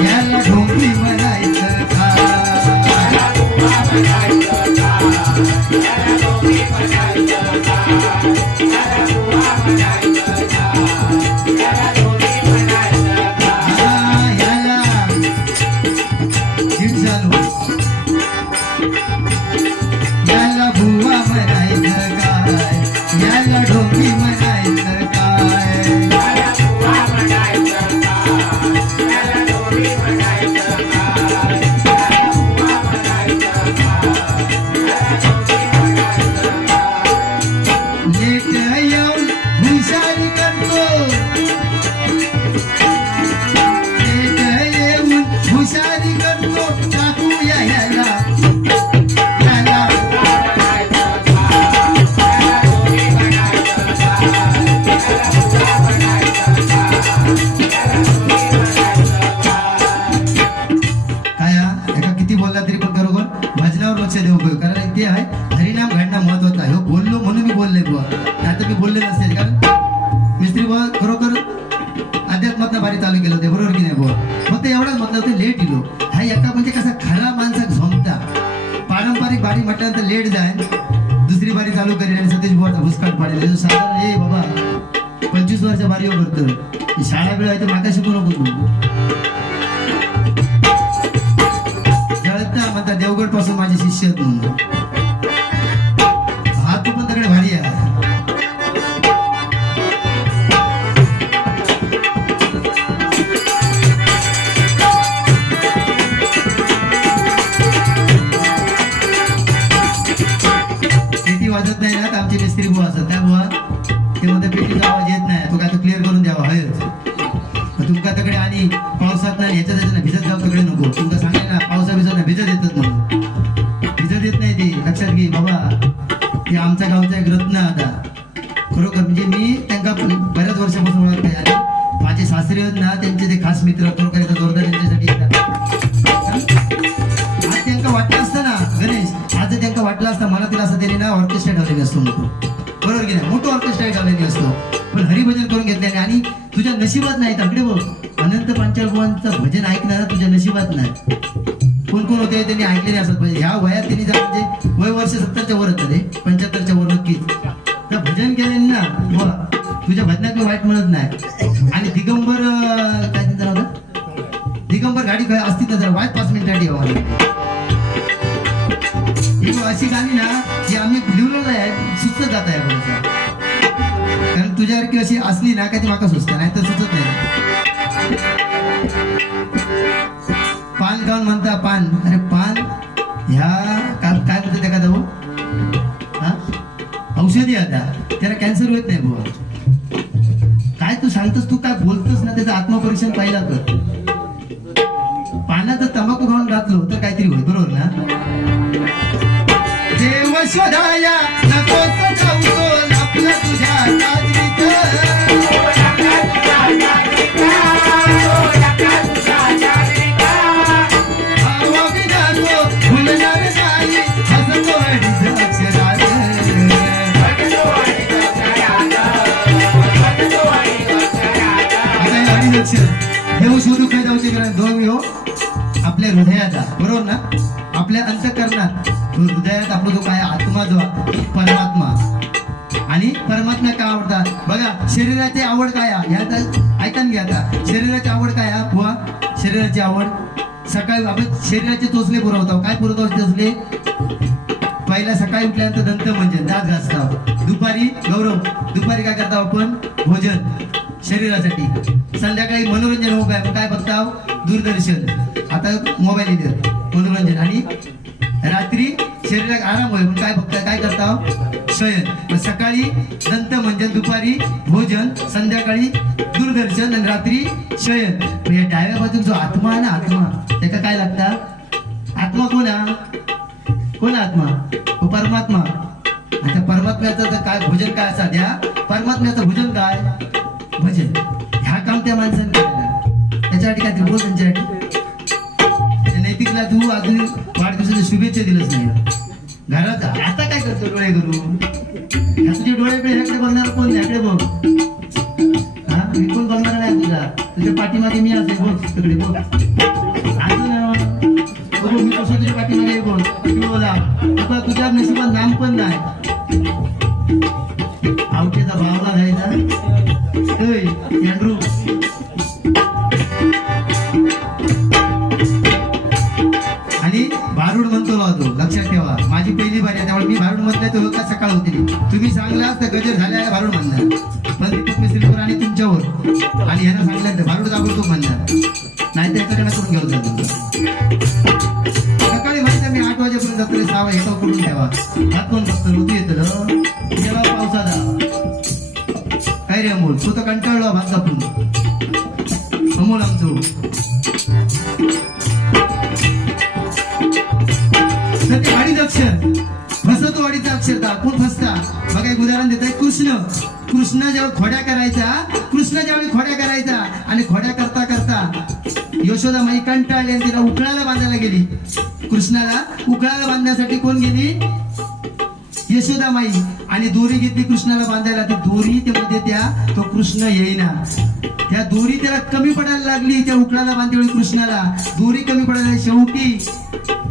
याला ढोंगी म्हणायचं काय, याला बुवा म्हणायचं काय, याला ढोंगी म्हणायचं काय, याला बुवा म्हणायचं काय, याला ढोंगी म्हणायचं काय. याला जीट चालू याला बुवा म्हणायचं काय, याला ढोंगी म्हणायचं काय. लेट जाय दुसरी बारी चालू करेल आणि सतीश बुवाचा भुसकाट पाडेल. साधारण हे बाबा 25 वर्ष बारी करतो शाळा वेळ आहे तर माका शिकू नको तू जळता म्हणता देवगड पासून माझे शिष्य आहेत म्हणून हा तू पण तिकडे भारी आहे. वाजत नाही ना आमचे मिस्त्री बुवा असतात त्या बुवा ते म्हणतात पेटीचा आवाज येत नाही तो काय तो क्लिअर करून द्यावा हयच तुमका तकडे आणि पावसात नाही ह्याच्यात त्याच्यात भिजत जाऊ तकडे नको तुमका सांगायला पावसा भिजत नाही भिजत येतात म्हणून भिजत येत नाही ते लक्षात घे बाबा ते आमच्या गावचा एक रत्न आता खरोखर म्हणजे मी त्यांना बऱ्याच वर्षापासून ओळखते आणि माझे सासरे आहेत ना त्यांचे ते खास मित्र खरोखर एकदा जोरदार त्यांच्यासाठी येतात. आज त्यांना वाटलं असतं ना गणेश आज त्यांना वाटलं गावल्याने असतो मोठो, बरोबर की नाही? मोठो ऑर्केस्ट्रा गावल्याने असतो, पण हरिभजन करून घेतल्याने आणि तुझ्या नशिबात नाही. तकडे बघ, अनंत पांचाळगुहांचं भजन ऐकणार तुझ्या नशिबात नाही. कोण कोण होते त्यांनी ऐकलेले असत पाहिजे. ह्या वयात त्यांनी जर म्हणजे वय वर्ष 70च्या वर होतं, 75च्या वर नक्कीच तर भजन केले ना. तुझ्या भजनात मी वाईट म्हणत नाही. आणि दिगंबर काय त्यांचं नाव होतं, दिगंबर गाडी काय असती तर जरा वाईट 5 मिनिटांनी अशी गाणी ना की आम्ही लिहिलेलं आहे, सुचत जात आहे बरोबर. कारण तुझ्यासारखी अशी असली ना काय ती माका सुचते, नाही तर सुचत नाही. पान खाऊन म्हणता पान, अरे पान ह्या काय म्हणतात त्या का भाऊ, औषधी आता त्याला कॅन्सर होत नाही बुवा. काय तू सांगतोस, तू काय बोलतोस ना त्याचं आत्मपरीक्षण पाहिला कर. पानाचं तंबाखू खाऊन घातलो तर काहीतरी होईल, बरोबर ना? देव शोधाया नकोस जाऊतो आपलं तुझ्या काजरीत, देव शोधू काय जाऊचे दोन हो आपल्या हृदयाचा, बरोबर ना? आपल्या अंतःकरणात हृदयात आपला जो काय आत्मा जो परमात्मा, आणि परमात्मा का आवडतात बघा. शरीराची आवड काय ऐकून घ्या आता. शरीराची आवड काय बुवा, शरीराची आवड सकाळी आपण शरीराचे चोचले पुरवतो. काय पुरवतो चोचले? पहिला सकाळी उठल्यानंतर दंत म्हणजे दात घासतो. दुपारी गौरव, दुपारी काय करतो आपण? भोजन शरीरासाठी. संध्याकाळी मनोरंजन हो काय बघता? दूरदर्शन, आता मोबाईल येते मनोरंजन. आणि रात्री शरीराला आराम होईल पण काय बघता, काय करता? शयन. सकाळी दंत म्हणजे, दुपारी भोजन, संध्याकाळी दूरदर्शन आणि रात्री शयन. या डाव्या बाजूला जो आत्मा आहे ना, आत्मा त्याला काय लागतात? आत्मा कोण आत्मा? परमात्मा. आता परमात्म्याचं काय भोजन काय असा द्या, परमात्म्याचं भोजन काय? भजन. ह्या काम त्या माणसाने केलं, त्याच्यासाठी काय बोल त्यांच्यासाठी. नैतिकला तू अजून वाढदिवसाच्या शुभेच्छा दिलंच नाही घरात. आता काय करतो? डोळे करू तुझे डोळ्याकडे, ह्याकडे बघणार कोण? ह्याकडे बघ. हा, मी कोण बघणार नाही तुझा. तुझ्या पाठीमागे मी असेल बघ, तिकडे बघ. अजून मी कसं तुझ्या पाठीमागे बोल बोला. तुझ्या नशिबात नाम पण नाही. आवटेचा भावला जायचा अँड्रू. आणि भारूड म्हणतो होतो, लक्षात ठेवा. माझी पहिली बारी आहे त्यामुळे मी भारूड म्हटलं तर का सकाळ होती. तुम्ही सांगला तर गजर झाल्या भारूड म्हणणार, पण दीपक मिस्त्रीवर आणि तुमच्यावर आणि ह्यांना सांगल्यानंतर भारूड दाबडतो म्हणणार. नाही त्याच्याकडे करून घेऊन जातो. सकाळी माहिती मी 8 वाजेपर्यंत जातो. 6 वाजता करून ठेवा. हात कोण बघतो? ऋतू येतं जेव्हा पावसाचा काय रे अमोल, तो तर कंटाळलो भात कापून. अमोल आमचो तर ते वाडीचं अक्षर फसतो. वाडीचं अक्षर कोण फसता बघा. एक उदाहरण देत आहे. कृष्ण जेव्हा खोड्या करायचा आणि खोड्या करता करता यशोदा माई कंटाळली आणि तिला उकळाला बांधायला गेली. कृष्णाला उकळाला बांधण्यासाठी कोण गेली? यशोदा माई. आणि दोरी घेतली कृष्णाला बांधायला. ती दोरी ते मध्ये तो कृष्ण येईना. त्या दोरी त्याला कमी पडायला लागली. त्या उकळाला बांधली कृष्णाला दोरी कमी पडायला. शेवटी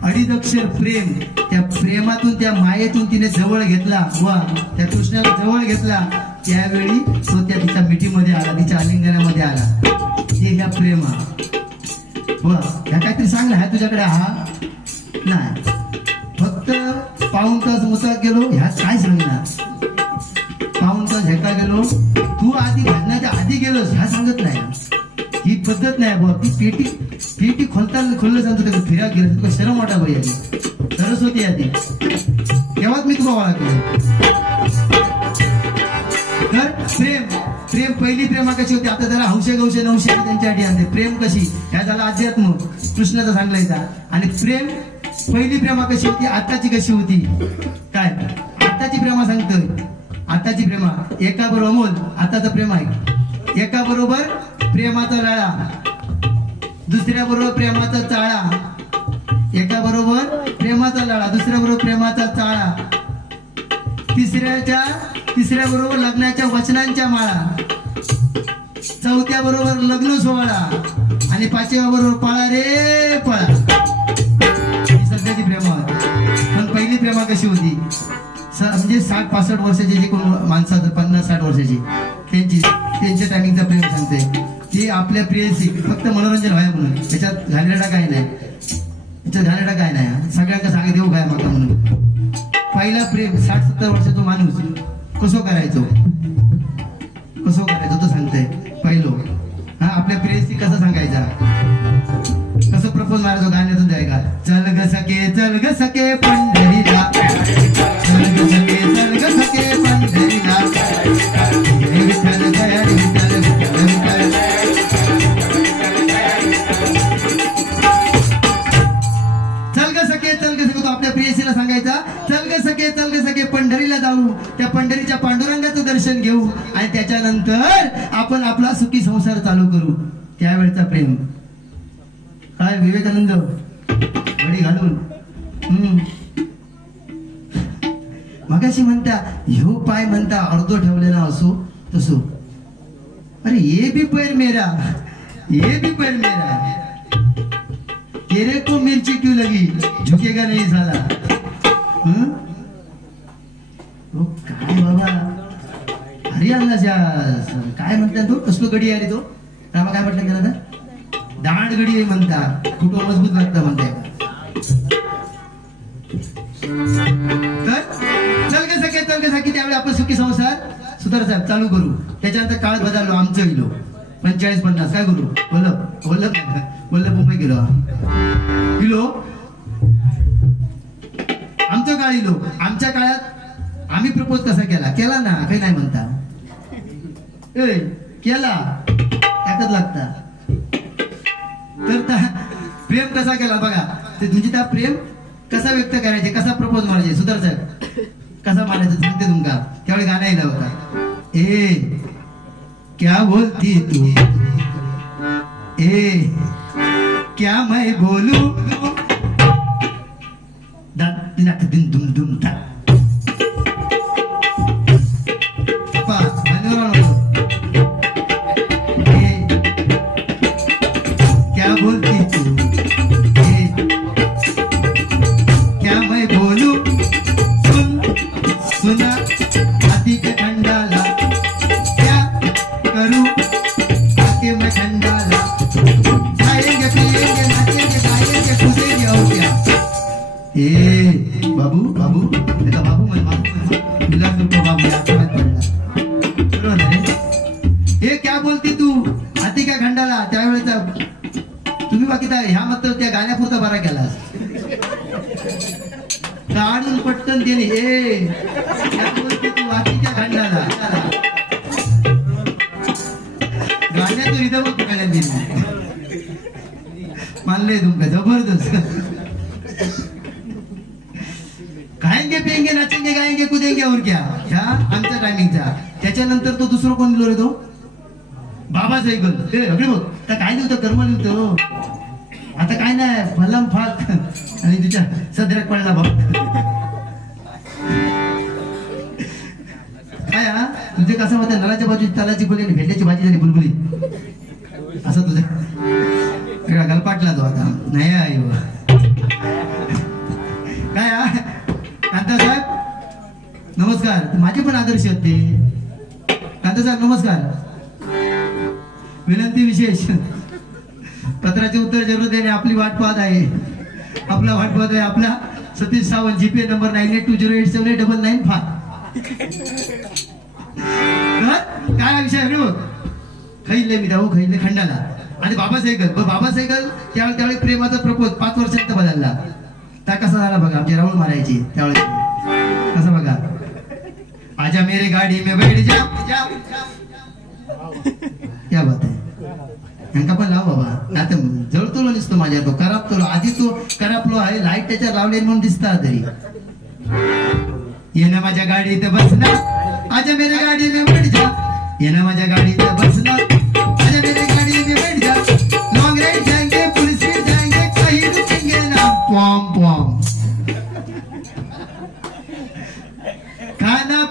2.5 अक्षर प्रेम, त्या प्रेमातून त्या मायेतून तिने जवळ घेतला वा त्या कृष्णाला जवळ घेतला. त्यावेळी तो त्या तिच्या मिठीमध्ये आला, तिच्या आलिंगनामध्ये आला. हे ह्या प्रेमा वा ह्या काहीतरी सांगला ह्या तुझ्याकडे हा नाही. फक्त पाऊण तास मुता गेलो ह्यात काय सांगणार? पाऊण तास झेका गेलो. तू आधी भजनाच्या आधी गेलोस ह्या सांगत नाही. ही पद्धत नाही बाबा. ती पेटी खोललं सांगतो त्याला फिरायला गेलं. तुला शरम वाटा बाई आधी सरस्वती आधी तेव्हाच मी तुला वाळा केलं. तर प्रेम पहिली प्रेमा कशी होती? आता जरा हौशे गौशे नवशे त्यांच्यासाठी आणते. प्रेम कशी ह्या झाला अध्यात्म कृष्णाचा सांगलायचा. आणि प्रेम पहिली प्रेमा कशी होती? आताची कशी होती? काय आताची प्रेमा सांगतोय. आताची प्रेमा एका बरोबर अमोल आताचं प्रेम आहे. एका बरोबर प्रेमाचा लळा, दुसऱ्या बरोबर प्रेमाचा चाळा. एका बरोबर प्रेमाचा लळा, दुसऱ्या बरोबर प्रेमाचा चाळा. तिसऱ्या बरोबर लग्नाच्या वचनांच्या माळा, चौथ्या बरोबर लग्न सोहळा आणि पाचव्या बरोबर पळा रे पळा. ही सध्याची प्रेमा होती. पण पहिली प्रेमा कशी होती? म्हणजे 60-65 वर्षाची जे कोण माणसाचं 50-60 वर्षाची त्यांच्या टायमिंगचा प्रेम सांगते. ती आपल्या प्रियसी फक्त मनोरंजन व्हाय म्हणून, त्याच्यात घाणेरडा काय नाही, त्याच्यात घाणेरडा काय नाही, सगळ्यांना सांगा देऊ काय मागता म्हणून. पहिला प्रेम 60-70 वर्षाचा माणूस कसं करायचो तो सांगतोय. पहिलो हा आपल्या प्रेयसी कसं सांगायचा, कसं प्रपोज मारायचो गाण्यातून द्याय का. चल ग सके पंढरीला, चल ग सके पंढरीला, विठ्ठल गया विठ्ठल विठ्ठल. चल ग सके तो आपल्या प्रेयसीला सांगायचा. चल ग सके पंढरीला जाऊ, त्या पंढरीच्या पांडुरंगाचं दर्शन घेऊ आणि त्याच्यानंतर आपण आपला सुखी संसार चालू करू. त्यावेळचा प्रेम काय विवेकानंद घडी घालून मगाशी म्हणता ह्यो पाय म्हणता अर्धो ठेवलेला असो तसो. अरे ये भी पैर मेरा तेरे को मिर्ची क्यों लगी, झुकेगा नहीं साला. काय बाबा हरियाणाच्या काय म्हणतात तो, कसलो गडी आहे तो रामा, काय म्हटलं त्याला, दांड गडी म्हणता, कुठं मजबूत लागतं म्हणताय का. तर चल ग सखे त्यावेळी आपण सुखी संसार सुधार साहेब चालू करू. त्याच्यानंतर काळ बदललो, आमचं इलो 45-50 काय करू, वल्लभ मुंबई गेलो आमचं काळ इलो. आमच्या काळात आम्ही प्रपोज कसा केला ना, काही नाही म्हणता केला ताकद लागता. तर प्रेम कसा केला बघा, म्हणजे त्या प्रेम कसा व्यक्त करायचे, कसा प्रपोज मारायचे. सुधार साहेब कसा मारायचं सांगते तुमका. त्यावेळी गाणं येला होता, ए क्या बोलती तू, ए क्या मैं बोलू, दिन दुम दुम था. क्या बोलती तू, क्या मैं बोलू, सुना हाथी के खंडाला, क्या करूं आके मैं खंडाला, खाएंगे पिएंगे नाचेंगे गाएंगे कूदेंगे और क्या. बाबू त्याचा बाबू विलास बाबू पडला. हे क्या बोलती तू हाती का खंडाला. त्यावेळेचा तुम्ही बाकी ह्या मात्र त्या गाण्यापुरता बरा केला काढून पटकन दिली. क्या बोलती तू हातीच्या खंडाला, गाण्याचं रिदमच पकडण्यात दिली. मानलंय तुमका जबरदस्त. खाएंगे पिएंगे नाचेंगे गाएंगे कूदेंगे और क्या, ह्या आमच्या टायमिंगचा. त्याच्यानंतर तो दुसरं कोण लिहिलो रे, तो बाबा सायकल. अगदी बघ आता काय लिहितो, कर्म लिहितो. आता काय नाही, फलम फाक आणि तुझ्या सदऱ्यात पडला बघ. काय हा तुझे कसं होतं, नळाच्या बाजू तालाची बोली आणि भेंड्याची भाजी झाली बुलबुली, असं तुझ्या गलपाटला तो आता नाही आहे. काय कांता साहेब नमस्कार, माझे पण आदर्श होते. कांता साहेब नमस्कार. विनंती विशेष, पत्राचे उत्तर जरूर देणे आपली वाट पाहत आहे. आपला सतीश सावंत, जीपे नंबर 9820878995. काय विषय खैले मी जाऊ खैले खंडाला. आणि बाबा सायकल त्यावेळी प्रेमाचा प्रपोज 5 वर्षांत बदलला. त्या कसा झाला बघा, आमची राऊळ मारायची त्यावेळी कसं बघा. आजा मेरे गाडी में बैठ जा, क्या बात आहे. यांका पण लाव बाबा, आता जळतो दिसतो माझ्या, तो करापतो आधी तो करापलो आहे, लाईट त्याच्यावर लावले म्हणून दिसता तरी. येणं माझ्या गाडीत बसना, आजा मेरे गाडी में बैठ जा, येणं माझ्या गाडीत बसना, आजा मेरे गाडी में बैठ जा, लॉन्ग राइड जाएंगे पुलिस स्पीड जाएंगे कहीं रुकेंगे ना, पॉम पॉम. खाना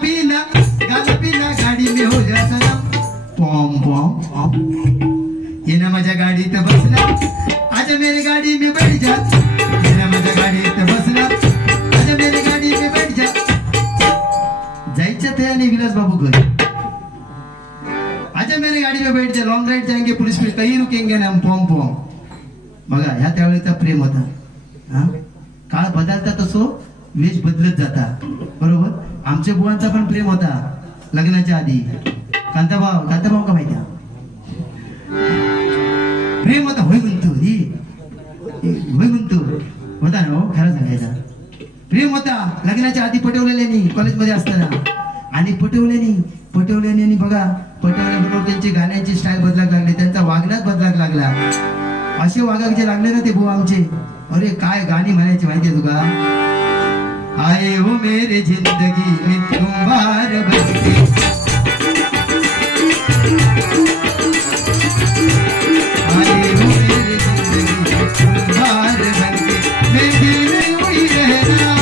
मेरी गाडी में बैठ जा, मेरा माझ्या गाडीत बसला, आजा मेरी गाडी में बैठ जा. जायच्या तयाने विलास बाबू घर. आजा मेरी गाडी में बैठ जा, लॉन्ग राइड जाएंगे, पुलिस में कहीं रुकेंगे ना, पॉम पॉम. बघा ह्या त्यावेळेचा प्रेम होता. हा काळ बदलता तसो वेश बदलत जाता. बरोबर. आमच्या बुवांचा पण प्रेम होता लग्नाच्या आधी. कांताभाऊ का माहिती प्रेम होता. होय म्हणतो होय म्हणतो होता ना. खरं सांगायचा प्रेम होता लग्नाच्या आधी. पटवलेल्यानी कॉलेजमध्ये असताना आणि पटवल्याने बघा पटवल्याबरोबर त्यांची गाण्याची स्टाईल बदलायला लागली, त्यांचा वागण्यात बदलायला लागला. असे वागायचे लागले ना ते बुवा आमचे. अरे काय गाणी म्हणायची माहितीये तुका. आए हो मेरे जिंदगी में तुम बार बनके, आए हो मेरे जिंदगी में तुम बार बनके, मैं दिल में वही रहना,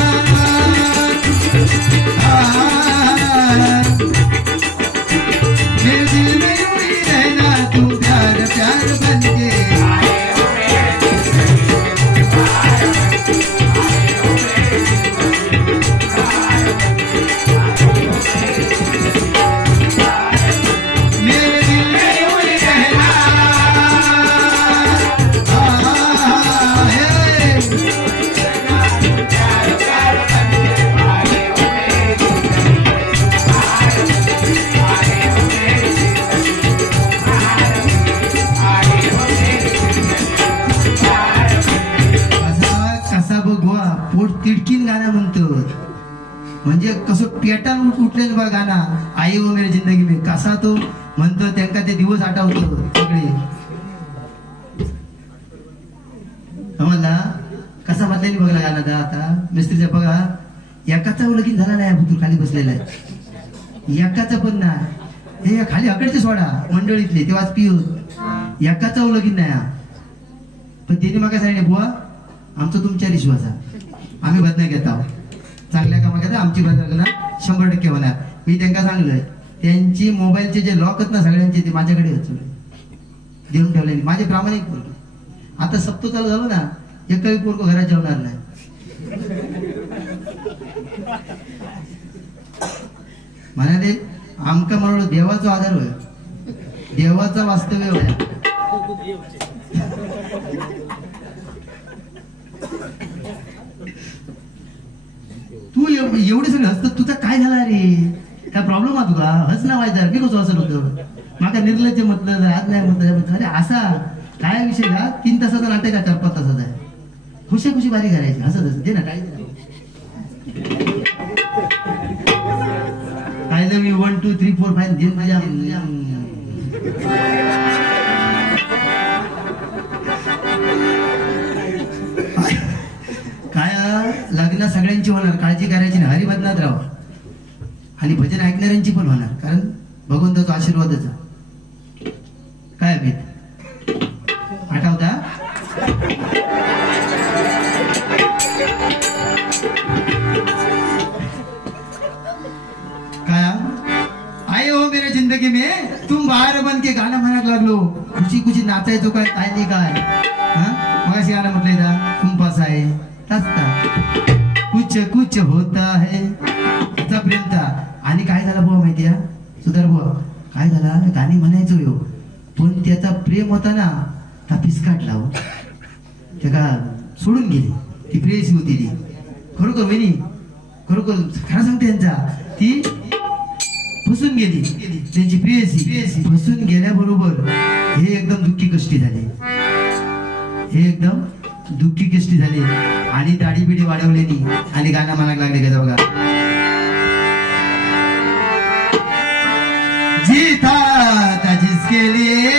मेरे दिल में वही रहना, तुम प्यार प्यार बनके. तिडकीन गाणं म्हणतो म्हणजे कसं पेटान उठलेलं बघा गाणं. आई हो मेरी जिंदगी में कसा तो म्हणतो, त्यांना ते दिवस आठवतो सगळे. समजला कसा बदलायला बघला गाणं. आता मिस्त्रीचा बघा एकाचा लगीन झाला नाही, भुतूर खाली बसलेला आहे. एकाचा पण नाही, हे खाली अकडचे सोडा मंडळीतले तेव्हाच पिऊ. एकाचा लगीन नाही. पण तिने मग काय सांगितलं, बुवा आमचा तुमच्यावर विश्वास आहे, आम्ही बदला घेत आहोत, चांगल्या कामा घेता, आमची बदला 100% होणार. मी त्यांना सांगलंय त्यांची मोबाईलचे जे लॉक आहेत ना सगळ्यांचे ते माझ्याकडे देऊन ठेवले. माझे प्रामाणिक पोरगे. आता सप्तो चालू झालो ना, एकही पोरगो घरात जेवणार नाही. म्हणाले आमका म्हणून देवाचा आधार होय, देवाचा वास्तव्य होय. तू एवढे सगळे हसत, तुझा काय झाला रे, काय प्रॉब्लेम आहे तुका, हस ना व्हायचा मी कसं असं होतं. माका निर्लज्ज म्हटलं, आज नाही म्हटलं. अरे असा काय विषय का, 3 तासाचा नाटक आहे, 4-5 तासाचा आहे. खुशी बारी करायची, हसत हसत दे ना. काय लव्ह यू 1 2 3 4 5 दे माझ्या. काय लग्न सगळ्यांची होणार, काळजी करायची नाही. हरिभजनात राहा आणि भजन ऐकणाऱ्यांची पण होणार, कारण भगवंताचा आशीर्वादाचा. काय भीत आठवता. काय आए हो मेरे जिंदगी में तुम बाहर बन के गाणं म्हणायला लागलो. खुशी नाचायचो काय नाही काय. मगाशी गाणं म्हटलंय तुम पास आहे कुछ होता है प्रेमता. आणि काय झालं बुवा माहितीये सुधार बुवा, काय झाला, गाणी म्हणायचो यो, पण त्याचा प्रेम होता ना हा पिसकाटला हो. त्या सोडून गेली. ती प्रेयसी होती ती. खरोखर वहिनी, खरोखर खरं सांगते त्यांचा, ती फसून गेली. त्यांची प्रेयसी फसून गेल्याबरोबर हे एकदम दुःखी कष्टी झाले. आणि दाढी बिडी वाढवलेली आणि गाणं म्हणायला लागले का बघा. जीता था जिसके लिए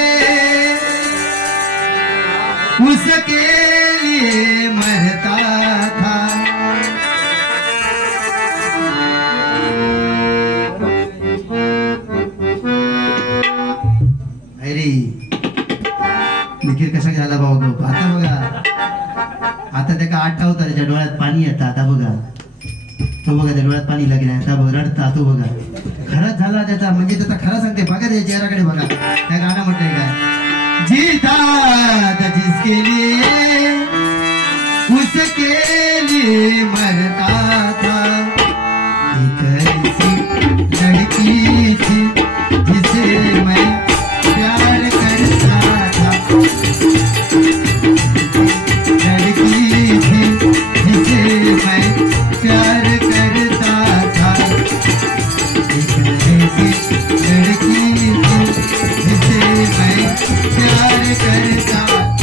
उसके लिए मरता था. अरे निखिल कसा झाला भाऊ. आता बघा, आता त्या आठवता त्याच्या डोळ्यात पाणी येतं. आता बघा तो बघा त्या डोळ्यात पाणी लागेल. आता रडता तो बघा. खरंच झाला त्याचा, म्हणजे त्याचा खरं सांगते बघा, त्या चेहऱ्याकडे बघा. त्या गाणं म्हटलंय काय, जीता जिसके लिए उसके लिए मरता था। एक ऐसी लड़की थी जिसे मैं प्यार करता था, लड़की थी जिसे मैं प्यार करता था। एक ऐसी लड़की थी जिसे मैं प्यार करता था।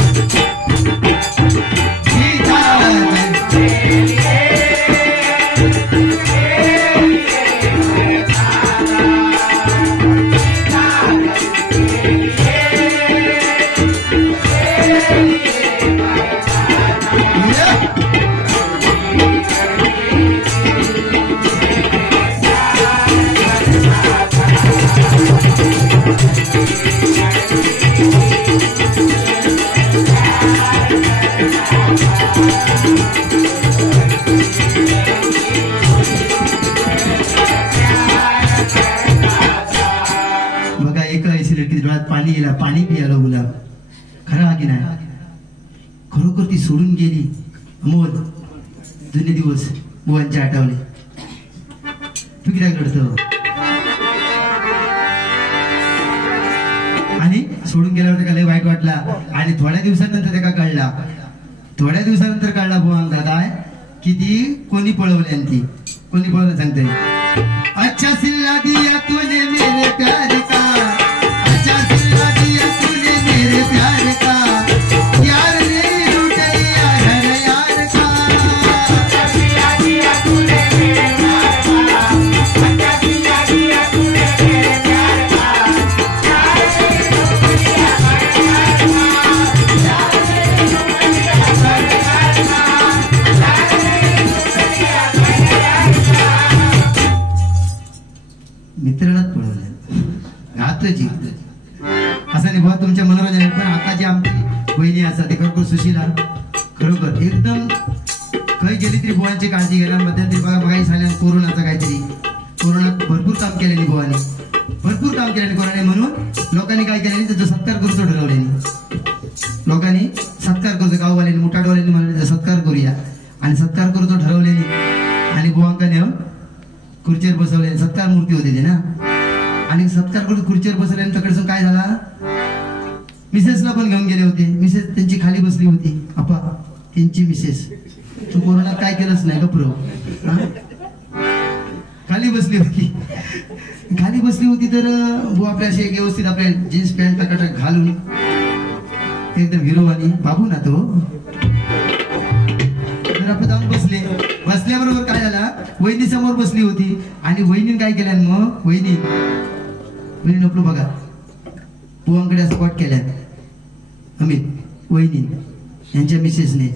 बघा एका ऐसी लड़की डोळ्यात पाणी गेला, पाणी पियाला गुलाब खरा की नाही? खरोखर ती सोडून गेली. अमोल जुने दिवस बुवांचे आठवले. तू किती रडतो? आणि सोडून गेल्यावर त्याला लय वाईट वाटला. आणि थोड्या दिवसानंतर त्याला कळला, थोड्या दिवसानंतर कळला बुवांना काय की ती कोणी पळवली. आणि ती कोणी पळवलं सांगते. अच्छा सिल्ला दिया तूने मेरे प्यार का, अच्छा सिल्ला दिया तूने मेरे प्यार का, यार ने लूट लिया घर यार का। अच्छा सिल्ला दिया तूने मेरे प्यार का, अच्छा सिल्ला दिया तूने मेरे प्यार का, यार ने लूट लिया घर यार का, यार ने लूट लिया घर यार का, यार ने लूट लिया घर यार का। मित्रालाच पळवलं आता जीत असं नाही बुवा तुमच्या मनोरंजन. पण आता जी आमची बहिणी असतात ते खरोखर सुशीला खरोखर एकदम काही गेली तरी बुवांची काळजी घेणार. मध्यंतरी बघा बघाई झाल्या कोरोनाचं काहीतरी, कोरोनात भरपूर काम केलेली बुवाने, भरपूर काम केलेले कोरोनाने. म्हणून लोकांनी काय केलेली त्याचा सत्कार करूच ठरवल्याने. लोकांनी सत्कार करतो, गाववाल्यांनी मुठाडवाल्यांनी म्हणाले सत्कार करूया आणि सत्कार करूच ठरवल्याने. आणि बुवांकाने खुर्चीवर बसवले, सत्कार मूर्ती होती ते ना. आणि सत्कार करून खुर्चीवर बसवल्यानंतर काय झाला, मिसेसला पण घेऊन गेले होते. मिसेस त्यांची खाली बसली होती. आपा त्यांची मिसेस, तू कोरोनात काय केलंच नाही गप्रो, खाली बसली होती. खाली बसली होती तर आपल्या असे व्यवस्थित आपल्या जीन्स पॅन्ट टकाटक घालून एकदम हिरोवानी बाबू ना तो. तर आपण जाऊन बसले. बसल्याबरोबर काय झाला, वहिनी समोर बसली होती. आणि वहिनीने काय केलं, मग वहिनी आपलं बघा बुवांकडे असं बॉट केल्या. अमित वहिनी यांच्या मिसेसने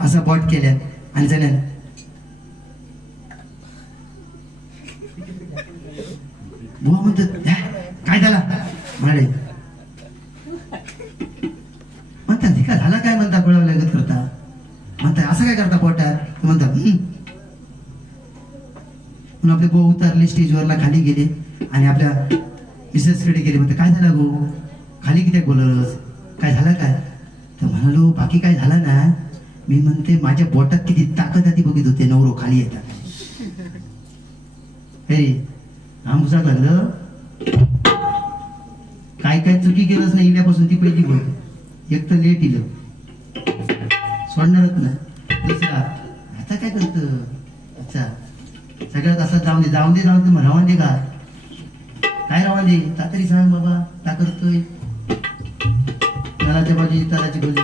असा बॉट केल्या आणि जाण्या बुवा म्हणतात काय झाला म्हणाले. म्हणतात हे का झाला काय म्हणता, कळावं लागत करता म्हणताय असं काय करता पोटात म्हणतात. म्हणून आपले गो उतरले स्टेजवरला, खाली गेले आणि आपल्या मिसेस कडे गेले. म्हणते काय झालं गो, खाली किती बोलस, काय झालं काय? तर म्हणालो बाकी काय झालं ना, मी म्हणते माझ्या बोटात किती ताकद आहे ती बघित होते. नवरो खाली येतात हे आमचा लागलं काय काय चुकी केलंच नाही. इल्यापासून ती पहिली बोल, एक तर लेट इलं सोडणारच ना. दुसरा आता काय करत, अच्छा सगळ्यात असा जाऊन दे जाऊन दे जाऊन दे, रावण दे का काय रावण दे, तातरी सांग बाबा का करतोय. त्यालाच्या बाजू त्यालाची बोलली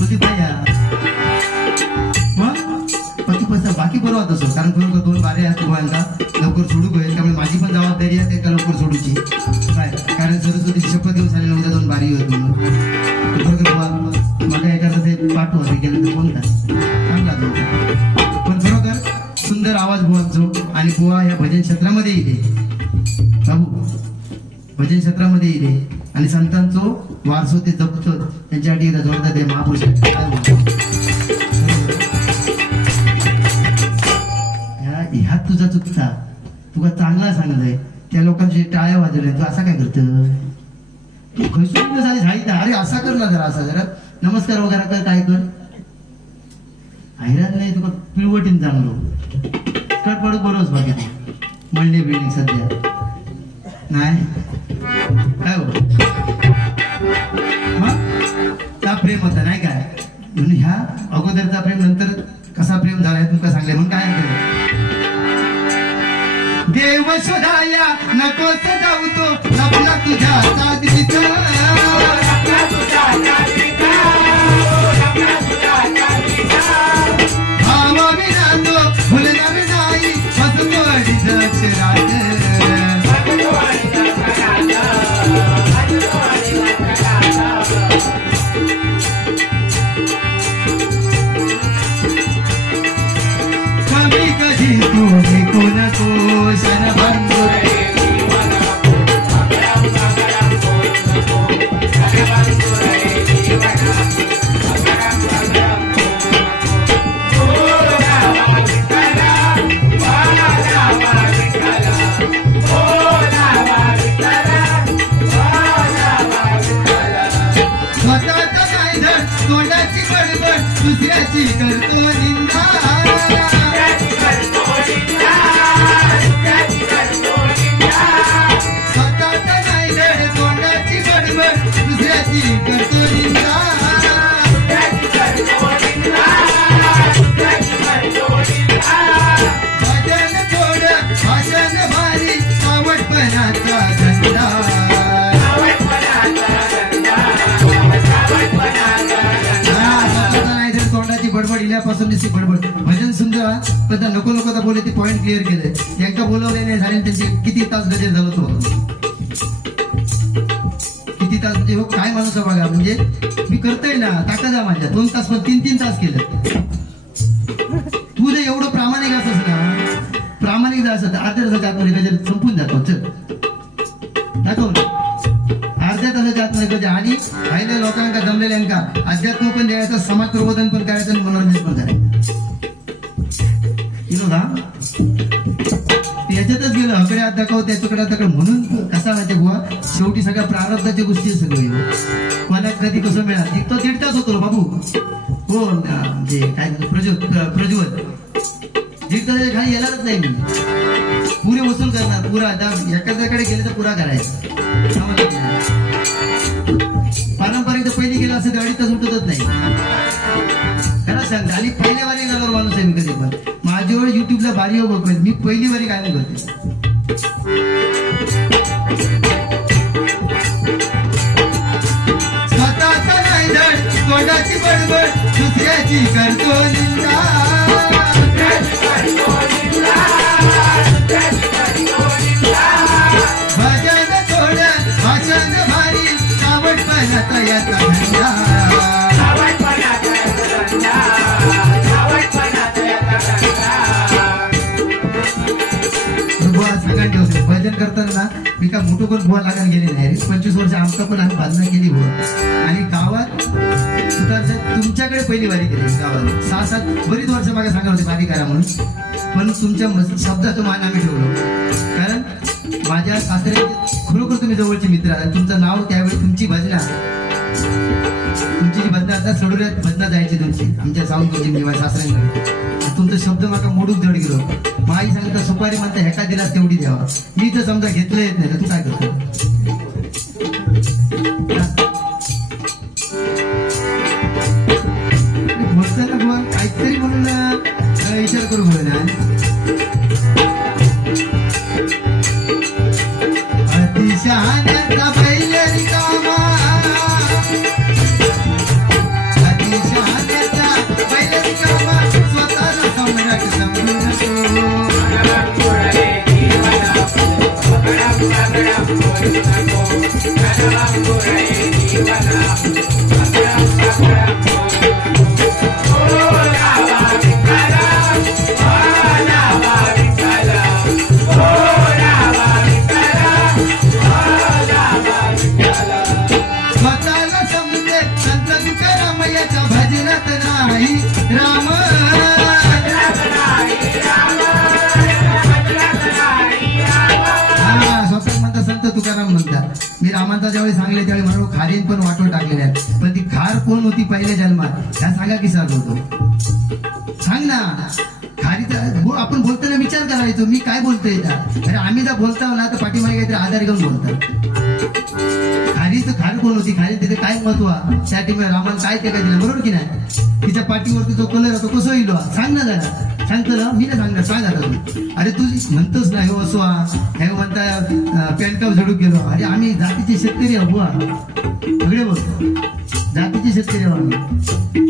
होती पाया मग पती पैसा बाकी बरोबर असो. कारण खरोखर दोन बारे असतो गोव्यांका लवकर सोडू होईल, त्यामुळे माझी पण जबाबदारी आहे त्या लवकर सोडूची. काय कारण सरस्वतीची शपथ घेऊन झालेला उद्या दोन बारी होत म्हणून खरोखर मला एखादं ते पाठवा ते केलं तर कोणता चांगला तो. पण खरोखर सुंदर आवाज बुवांचो. आणि बुवा या भजन क्षेत्रामध्ये येते बाबू, भजन क्षेत्रामध्ये येते आणि संतांचो वारसो ते जपतो. त्यांच्यासाठी एकदा जोरदार ते महापुरुष ह्यात तुझा चुकता, तुला चांगला सांगलंय त्या लोकांचे टाळ्या वाजवल्या, तू असा काय करत तू खसून झाली झाली अरे असा कर ना जरा, असा जरा नमस्कार वगैरे कर, काय कर हैराण नाही तुका पिळवटीन चांगलो कट पडत बरोच बाकी मंडे बिल्डिंग सध्या नाही काय हो हा प्रेम होता नाही काय म्हणून ह्या अगोदरचा प्रेम नंतर कसा प्रेम झालाय तुमका सांगले म्हणून काय देव शोधाया नकोस जाऊ तो लपला तुझ्या साधीत भावा विना तो भुलणार नाही हसतो अक्षरात कमी कधी तू भेटू नको शरबंधू स्वतःचा नाही धड तोंडाची बडबड दुसऱ्याची करतो निंदा स्वतःचा नाही धड तोंडाची बडबड दुसऱ्याची करतो निंदा भजन थोडं भाषण भारी आवडपणाचा धंदा तोंडाची बडबड इल्यापासून दिसते बडबड भजन सुंदर पण नको नको बोले ते पॉइंट क्लिअर केले त्यांना बोलवले नाही झाले त्यांचे किती तास गजर झालं तो किती तास म्हणजे हो काय माणूस बघा म्हणजे मी करतोय ना ताकद आहे माझ्या 2 तास पण 3 तास केलं तू जर एवढं प्रामाणिक असत ना प्रामाणिक जर असत अर्ध्या तासाच्या आतमध्ये गजर संपून जातो चल दाखव ना अर्ध्या तासाच्या आतमध्ये गजर आणि राहिल्या लोकांना जमलेल्यांका अध्यात्म पण द्यायचं समाज प्रबोधन पण करायचं आणि मनोरंजन पण करायचं याच्यातच गेलं हकडे हात दाखव त्याच्याकडे हात दाखव म्हणून कसा माहिती बुवा शेवटी सगळ्या प्रारब्धाच्या गोष्टी सगळं मला कधी कसं मिळाल तो 1.5 तास होतो बाबू हो म्हणजे काय प्रज्वल 1.5 तास खाली येणारच नाही मी पुरे वसूल करणार पुरा आता एखाद्याकडे गेले तर पुरा करायचा पारंपरिक तर पहिली गेलं असं 2.5 तास उठतच नाही खरं सांगते आणि पहिल्या वारी जाणार माणूस आहे मी कधी पण माझ्यावर युट्यूबला बारी बघतोय मी पहिली वारी काय करते स्वतःचा नाही धड तोंडाची बडबड दुसऱ्याची करतो निंदा भजन थोडं भाषण भारी आवडपणाचा याचा धंदा भजन करताना ना मी का मोठं कोण बुवा लागायला गेले नाही रे 25 वर्ष आमका पण आम्ही बांधणं केली बुवा आणि गावात सुद्धा तुमच्याकडे पहिली वारी केली गावात 6-7 बरीच वर्ष मागे सांगा होते वारी करा म्हणून पण तुमच्या शब्दाचं मान आम्ही ठेवलो कारण माझ्या सासऱ्याचे खरोखर तुम्ही जवळचे मित्र आहात तुमचं नाव त्यावेळी तुमची भजना तुमची जी भजना आता सडोऱ्यात भजना जायची तुमची आमच्या साऊंडची मी माझ्या सासऱ्यांकडे तुमचा शब्द माका मोडून जड गेलो माई सांगता सुपारी म्हणता हेका दिलास तेवढी द्यावा मी तर समजा घेतलं येत नाही तर तू काय करतो बोलताना बुवा काहीतरी म्हणून विचार करू बोल ना अतिशहाण्याचा पहिले रिकामा अतिशहाण्याचा पहिले रिकामा स्वतःला सम्राट समजून तो आता ज्यावेळी सांगले त्यावेळी म्हणून खारीन पण वाटून टाकलेल्या आहेत. पण ती खार कोण होती पहिल्या जन्मात ह्या सांगा की सांगतो सांग ना. खारीचा आपण बोलताना विचार करायचो मी काय बोलतोय त्या. अरे आम्ही जर बोलताव ना तर पाठीमागे काहीतरी आधार घेऊन बोलतात. खारीचं खार कोण होती खारी तिथे काय महत्व त्या टीमला रामाला काय ते काय दिलं बरोबर की नाही. तिच्या पाठीवरती जो कलर होतो कसं येईल सांग ना जरा. सांगतो ना मी ना सांगणार सांग आता तू. अरे तू म्हणतोस ना हो असो हे म्हणता पॅनकाप झडूक गेलो. अरे आम्ही जातीचे शेतकरी आहो बुवा सगळे बघ जातीचे शेतकरी आहो आम्ही.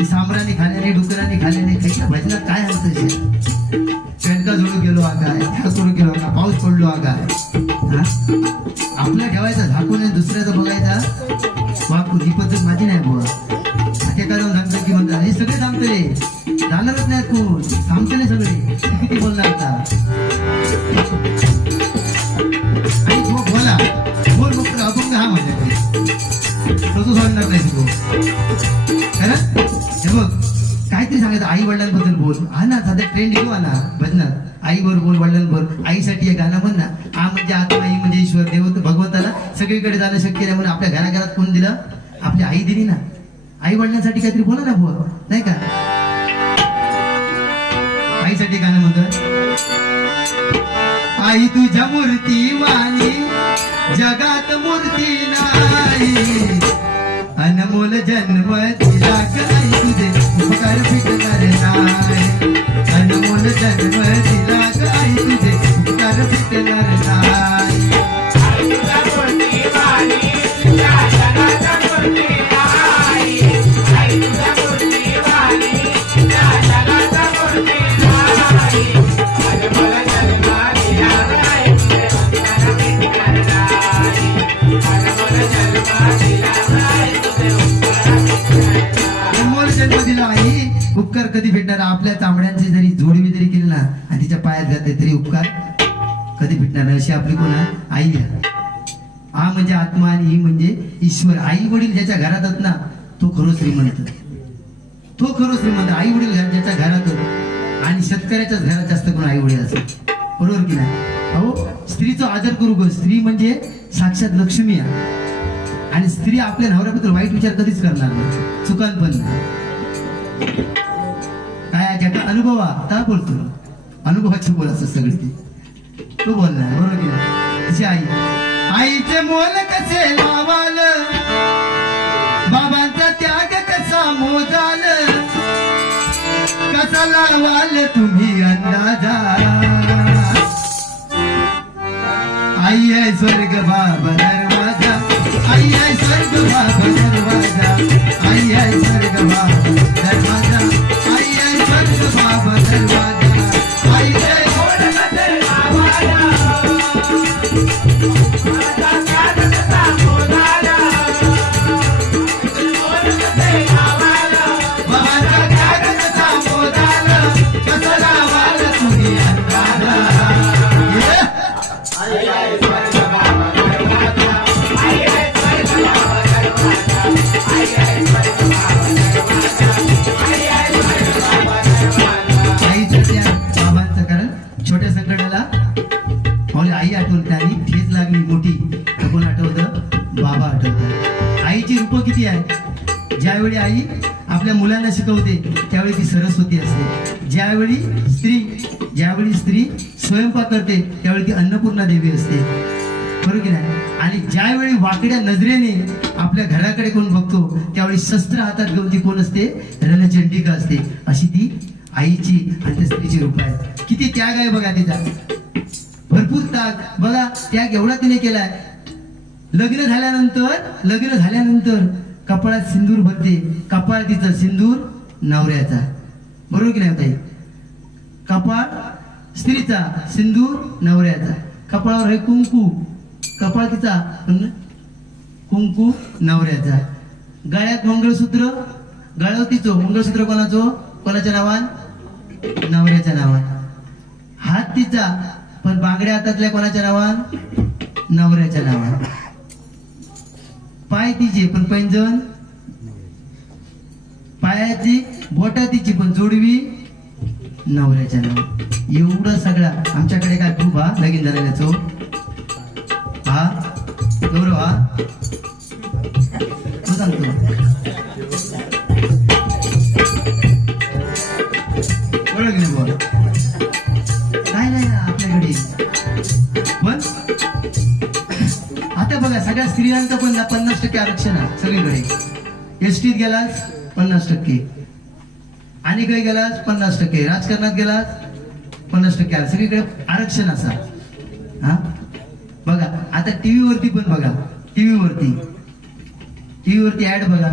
सांबराने खाल्याने डुकराने खाल्याने खायच्या भजनात काय हरतं पॅनका झडूक गेलो हा काय ह्या करून गेलो का पाऊस पडलो हा काय. आपला ठेवायचा झाकून दुसऱ्याचा बघायचा वाकू ही पद्धत माझी नाही बुवा. ते काय सांगतो की म्हणतात हे सगळे सांगतो रे जाणारच नाही तू सांगतो नाही सगळे किती बोलणार आता. आणि बोला बोल फक्त अभंग हा माझ्याकडे तसं सांगणार नाही तू खरं. हे बघ काहीतरी सांगायचं आई वडिलांबद्दल बोल हा ना सध्या ट्रेंड येऊ ना भजनात. आईवर बोल वडिलांवर आईसाठी हे गाणं म्हण ना. आ म्हणजे आत्मा आई म्हणजे ईश्वर देव भगवंताला सगळीकडे जाणं शक्य नाही म्हणून आपल्या घराघरात कोण दिलं आपली आई दिली ना. आई वडिलांसाठी काहीतरी बोला ना बुवा नाही का. आईसाठी गाणं म्हणत आई तुझ्या मूर्ती वाणी जगात मूर्ती नाही. अनमोल जन्म दिला आई तुझे उपकार फिटणार नाही. अनमोल जन्म दिला आई तुझे उपकार फिटणार नाही. उपकार कधी भेटणार. आपल्या चामड्यांची जरी जोडवी जरी केली ना आणि तिच्या पायात घातले तरी उपकार कधी भेटणार नाही. अशी आपली कोण आई आहे. आ म्हणजे आत्मा आणि ही म्हणजे ईश्वर. आई वडील ज्याच्या घरात आहेत ना तो खरो श्रीमंत. तो खरो श्रीमंत. आई वडील ज्याच्या घरात आणि शेतकऱ्याच्याच घरात जास्त करून आई वडील असत बरोबर की नाही. अहो स्त्रीचा आदर करू ग. स्त्री म्हणजे साक्षात लक्ष्मी आहे आणि स्त्री आपल्या नवऱ्याबद्दल वाईट विचार कधीच करणार नाही चुकान पण नाही. काय ज्याचा अनुभव आता बोलतो अनुभवाची बोल असं सगळी ती तो बोलणार बरोबर की नाही. तिची आई आईचे मोल कसे लावाल बाबांचा त्याग कसा मोजाल कसा लावाल तुम्ही अंदाजा. आई आहे स्वर्ग बाबा दरवाजा. आई आहे स्वर्ग बाबा दरवाजा. आई आहे स्वर्ग बाबा दरवाजा. आई आहे स्वर्ग बाबा दरवाजा. आई आहे ज्यावेळी आई आपल्या मुलांना शिकवते त्यावेळी ती सरस्वती असते. ज्यावेळी स्त्री स्वयंपाक करते त्यावेळी ती अन्नपूर्णा देवी असते बरोबर की नाही. आणि ज्यावेळी वाकड्या नजरेने आपल्या घराकडे कोण बघतो त्यावेळी शस्त्र हातात घेऊन ती कोण असते रणचंडिका असते. अशी ती आईची आणि त्या स्त्रीची रूप आहे. किती त्याग आहे बघा तिचा भरपूर त्याग बघा. त्याग एवढा तिने केलाय. लग्न झाल्यानंतर कपाळात सिंदूर भरते. कपाळ तिचं सिंदूर नवऱ्याचा बरोबर की नाही ताई. कपाळ स्त्रीचा सिंदूर नवऱ्याचा. कपाळावर आहे कुंकू. कपाळ तिचा कुंकू नवऱ्याचा. गळ्यात मंगळसूत्र. गळ्यावर तिचं मंगळसूत्र कोणाच्या नावान नवऱ्याच्या नावान. हात तिचा पण बांगड्या हातातल्या कोणाच्या नावान नवऱ्याच्या नावान. पाय तिचे पण पैंजण पायाची बोटा तिची पण जोडवी नवऱ्याच्या नावान. एवढं सगळं आमच्याकडे काय खूप हा लगीन झालेल्याचो हा गौरव हा तो सांगतो ओळखले बोल काय नाही ना आपल्याकडे पण आता बघा सगळ्या स्त्रियांचं पण 50% आरक्षण आहे सगळीकडे. एसटीत गेलास 50%, आणि काही गेलास 50%, राजकारणात गेलास 50% सगळीकडे आरक्षण असा. हा बघा आता टीव्ही वरती पण बघा, टीव्ही वरती ऍड बघा,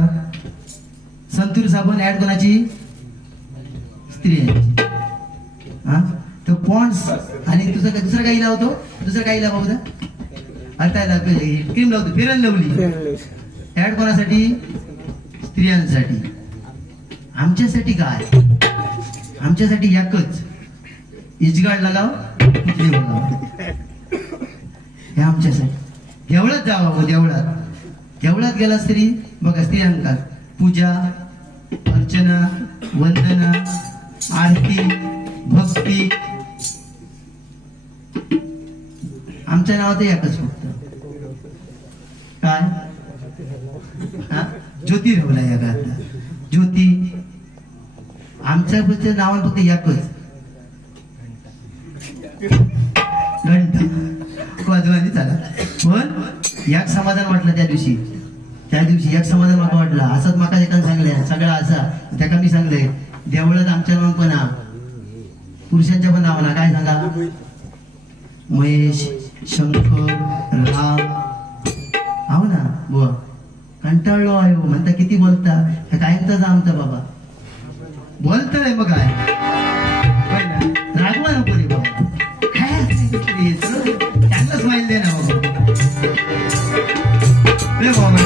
संतूर साबण ऍड कोणाची? स्त्रियांची. हा तर पॉन्ड्स आणि दुसरं काही लावतो, दुसरं काही लावतो आता क्रीम लावतो, फेअर अँड लवली ऍड कोणासाठी? स्त्रियांसाठी. आमच्यासाठी काय? आमच्यासाठी एकच, इजगाड लगाव उजले बघाव, हे आमच्यासाठी. देवळात जावं, देवळात गेला स्त्री बघा, स्त्रियांका पूजा अर्चना वंदना आरती भक्ती. आमच्या नावात एकच फक्त काय? ज्योती ठेवला या का? ज्योती. आमच्या नावात फक्त एकच घंटा वाजवानी चाला. पण एक समाधान वाटलं त्या दिवशी एक समाधान माका वाटलं. असंच माका एका सांगले सगळा असा त्याका मी सांगले देवळात आमच्या नाव पण पुरुषांच्या पण नावाला काय सांगा? महेश शंकर राम. हो ना बुवा कंटाळलो आहे म्हणता, किती बोलता कायमचाच आमचा बाबा बोलतोय मग काय रागवा नको रे बाबा, काय चांगला स्माईल दे ना बाबा रे बाबा.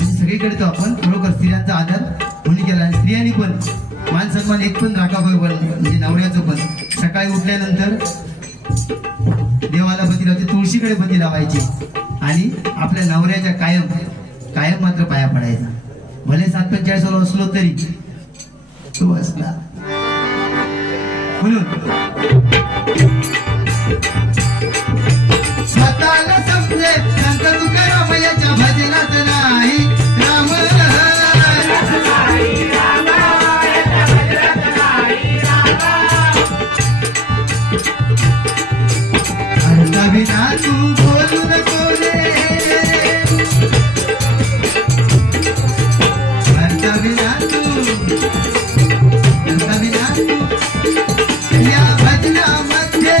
सगळीकडे तो आपण खरोखर स्त्रियांचा आदर कोणी केला, आणि स्त्रियांनी पण मान सन्मान एक पण राखावं. म्हणजे नवऱ्याचं पण सकाळी उठल्यानंतर देवाला बत्ती लावायची, तुळशीकडे बत्ती लावायची, आणि आपल्या नवऱ्याच्या कायम मात्र पाया पडायचा. भले 7:45 असलो तरी तो असला. म्हणून स्वतःला समजे संत तुकारामयाच्या भजनात नाही राम. विना तू बोलू नको रे, विना तू या भजनामध्ये,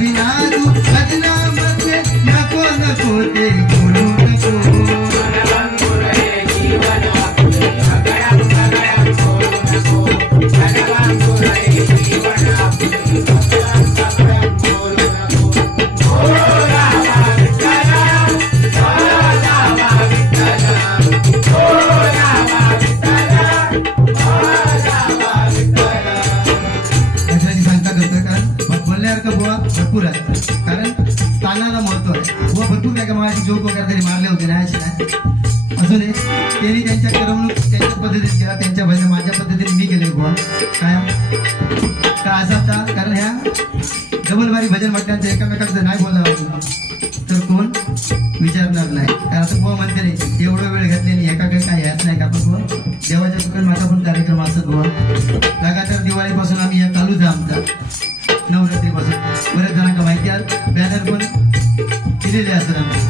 विना तू भजनामध्ये नको ते बोलू नको. भरपूर आहे, कारण स्थानाला महत्व आहे. बुवा भरपूर काय का माझी जोक वगैरे तरी मारले होते नाही असे नाही असू दे. त्यांनी त्यांच्या करमणूक त्यांच्या पद्धतीने केला, त्यांच्या भजन माझ्या पद्धतीने मी केले. बुवा काय असं आता, कारण ह्या डबलबारी भजन म्हटल्यानंतर एकामेकाचं नाही बोलावं तर कोण विचारणार नाही. कारण आता बुवा म्हणते नाही एवढं वेळ घातलेली एका काही यात नाही का. आपण बुवा देवाच्या दुकान माझा पण कार्यक्रम असतात. बुवा लगातार दिवाळीपासून आम्ही या चालूच आहे आमचा, नवरात्रीपासून. बऱ्याच जणांना माहिती आहे, बॅनर पण केलेले असतात आम्ही.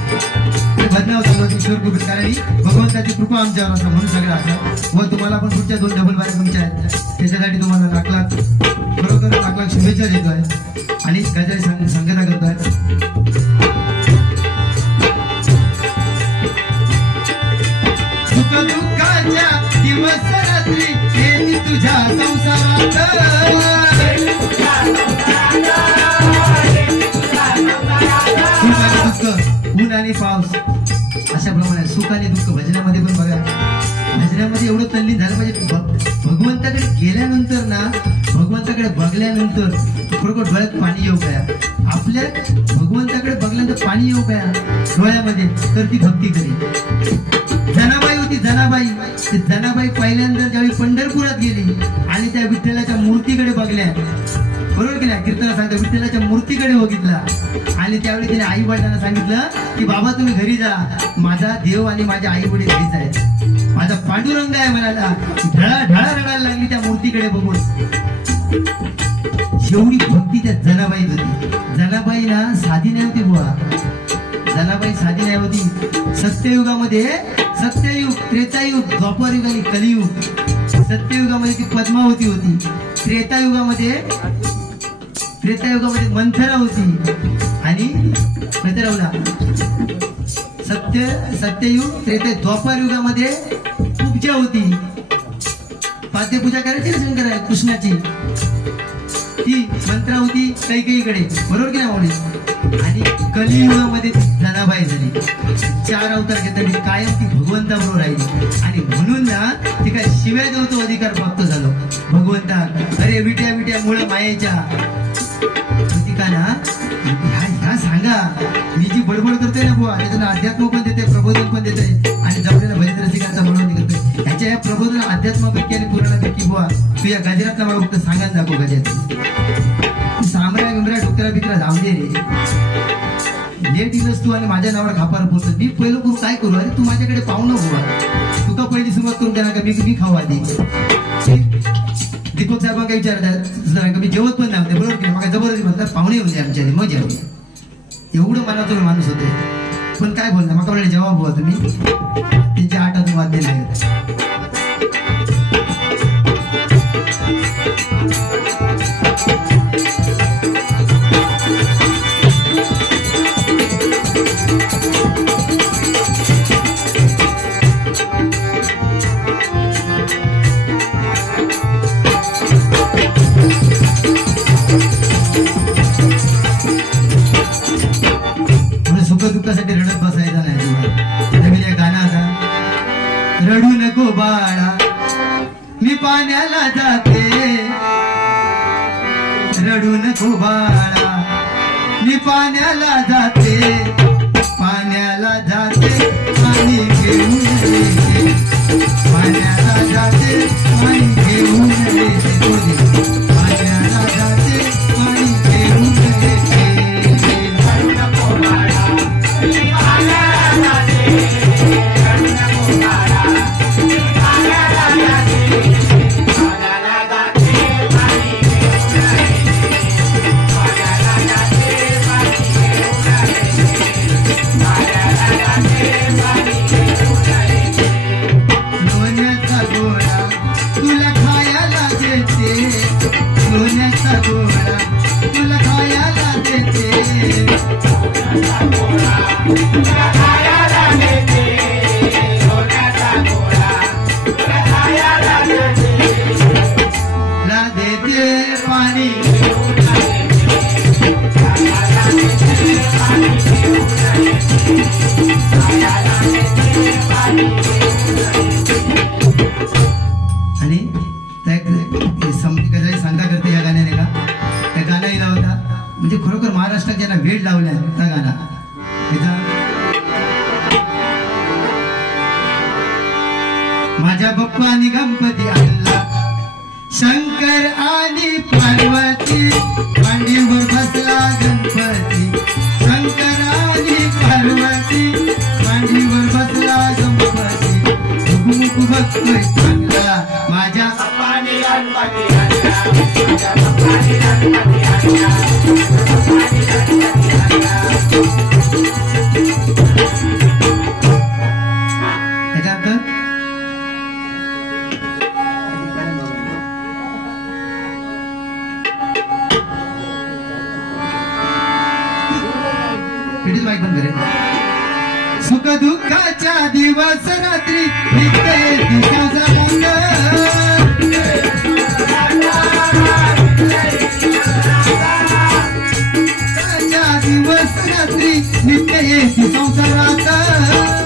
भजनावर चालू किशोर कुबेर, कारण भगवंताची कृपा आमच्यावर असं म्हणून सगळं असं. व तुम्हाला पण पुढच्या 2 डबल बाऱ्या तुमच्या आहेत, त्याच्यासाठी तुम्हाला लाख बरोबर लाख शुभेच्छा देतोय आणि गजारी संगता करतोय. सुख दुःखाच्या दिवस रात्री येते तुझ्या संसारात, ऊन आणि पाऊस अशा प्रमाणे सुख आणि दुःख. भजनामध्ये पण बघा, भजनामध्ये एवढं तल्लीन झालं पाहिजे. भगवंताकडे गेल्यानंतर ना, भगवंताकडे बघल्यानंतर खरोखर डोळ्यात पाणी येऊ काय, आपल्या भगवंताकडे बघल्यानंतर पाणी येऊ काय डोळ्यामध्ये, तर ती भक्ती करी. जनाबाई होती जनाबाई पहिल्यांदा ज्यावेळी पंढरपुरात गेली आणि त्या विठ्ठलाच्या मूर्तीकडे बघल्या बरोबर की नाही? कीर्तन सांगतो विठ्ठलाच्या मूर्तीकडे बघितला आणि त्यावेळी तिने आई वडिलांना सांगितलं की बाबा तुम्ही घरी जा, माझा देव आणि माझे आई वडील घरीच आहेत, माझा पांडुरंग आहे म्हणाला. ढळा ढळा रडायला लागली त्या मूर्तीकडे बघून. एवढी भक्ती त्या जनाबाईत होती. जनाबाई ना साधी नाही होती बुवा, जनाबाई साधी नाही होती. सत्ययुगामध्ये, सत्ययुग, त्रेतायुग, द्वापरयुग आणि कलियुग. सत्ययुगामध्ये ती पद्मावती होती, त्रेतायुगामध्ये मंथरा होती आणि सत्ययुग, त्रेता, द्वापर युगामध्ये पूजा होती. पाद्यपूजा करायची ना शंकर कृष्णाची, ती मंत्रा होती कैकेयीकडे, बरोबर की नाही? आणि कलियुगामध्ये ती जनाबाई झाली. 4 अवतार घेतली, कायम ती भगवंताबरोबर राहिली. आणि म्हणून ना ती काय शिव्या देऊ तो अधिकार प्राप्त झालो भगवंता. अरे विट्या विट्या मुळे मायेच्या का ना ह्या सांगा, मी जी बडबड करतोय ना बुवा, त्याचं अध्यात्म पण देते, प्रबोधन पण देते आणि जमलेला भजन रसिकांचा मनोरंजन करतोय. ह्याच्या या प्रबोधन अध्यात्मापैकी आणि पुराणापैकी बुवा तू या गजरातला मला फक्त सांगायला दाखव. गजरात सामऱ्या बिमऱ्या डोक्याला बिकरा जाऊ दे रे, लेट इलस तू आणि माझ्या नावाला खापार पोहोचत. मी पहिलं करू काय करू? अरे तू माझ्याकडे पाहू नको बुवा, तुका पहिली सुरुवात करून द्या का मी खाऊ आधी. दीपक साहेब काय विचारतात, मी जेवत पण नव्हते, बरोबर की मग जबरदस्ती म्हणतात पाहुणे येऊन द्या आमच्या मग जेवूया. एवढं मनातून माणूस होते, पण काय बोलणार मग आपल्याला जवाब हुआ तुम्ही त्यांच्या 8 आतून वाद्य नाही. दुःखासाठी रडत बसायचा नाही. गाणं आता, रडू नको बाळा मी पाण्याला जाते, रडू नको बाळा मी पाण्याला जाते, पाण्याला जाते पाणी घेऊन येते, पाण्याला जाते पाणी घेऊन येते, पाण्याला जाते पाणी घेऊन येते. सांगा करते या गाण्याने का त्या गाणं हिला होता म्हणजे खरोखर महाराष्ट्रात ज्यांना वेळ लावल्या त्या गाणा माझ्या बाप्पा आणि गणपती आणला शंकर आणि पार्वती मांडीवर बसला गणपती शंकर आणि पार्वती मांडीवर बसला गणपती मुख बघतोय चांगला माझ्या बाप्पाने गणपती आणला माझ्या बाप्पाने गणपती आणला सुख दुःखाच्या दिवस रात्री दिवस रात्री नित्य संसारात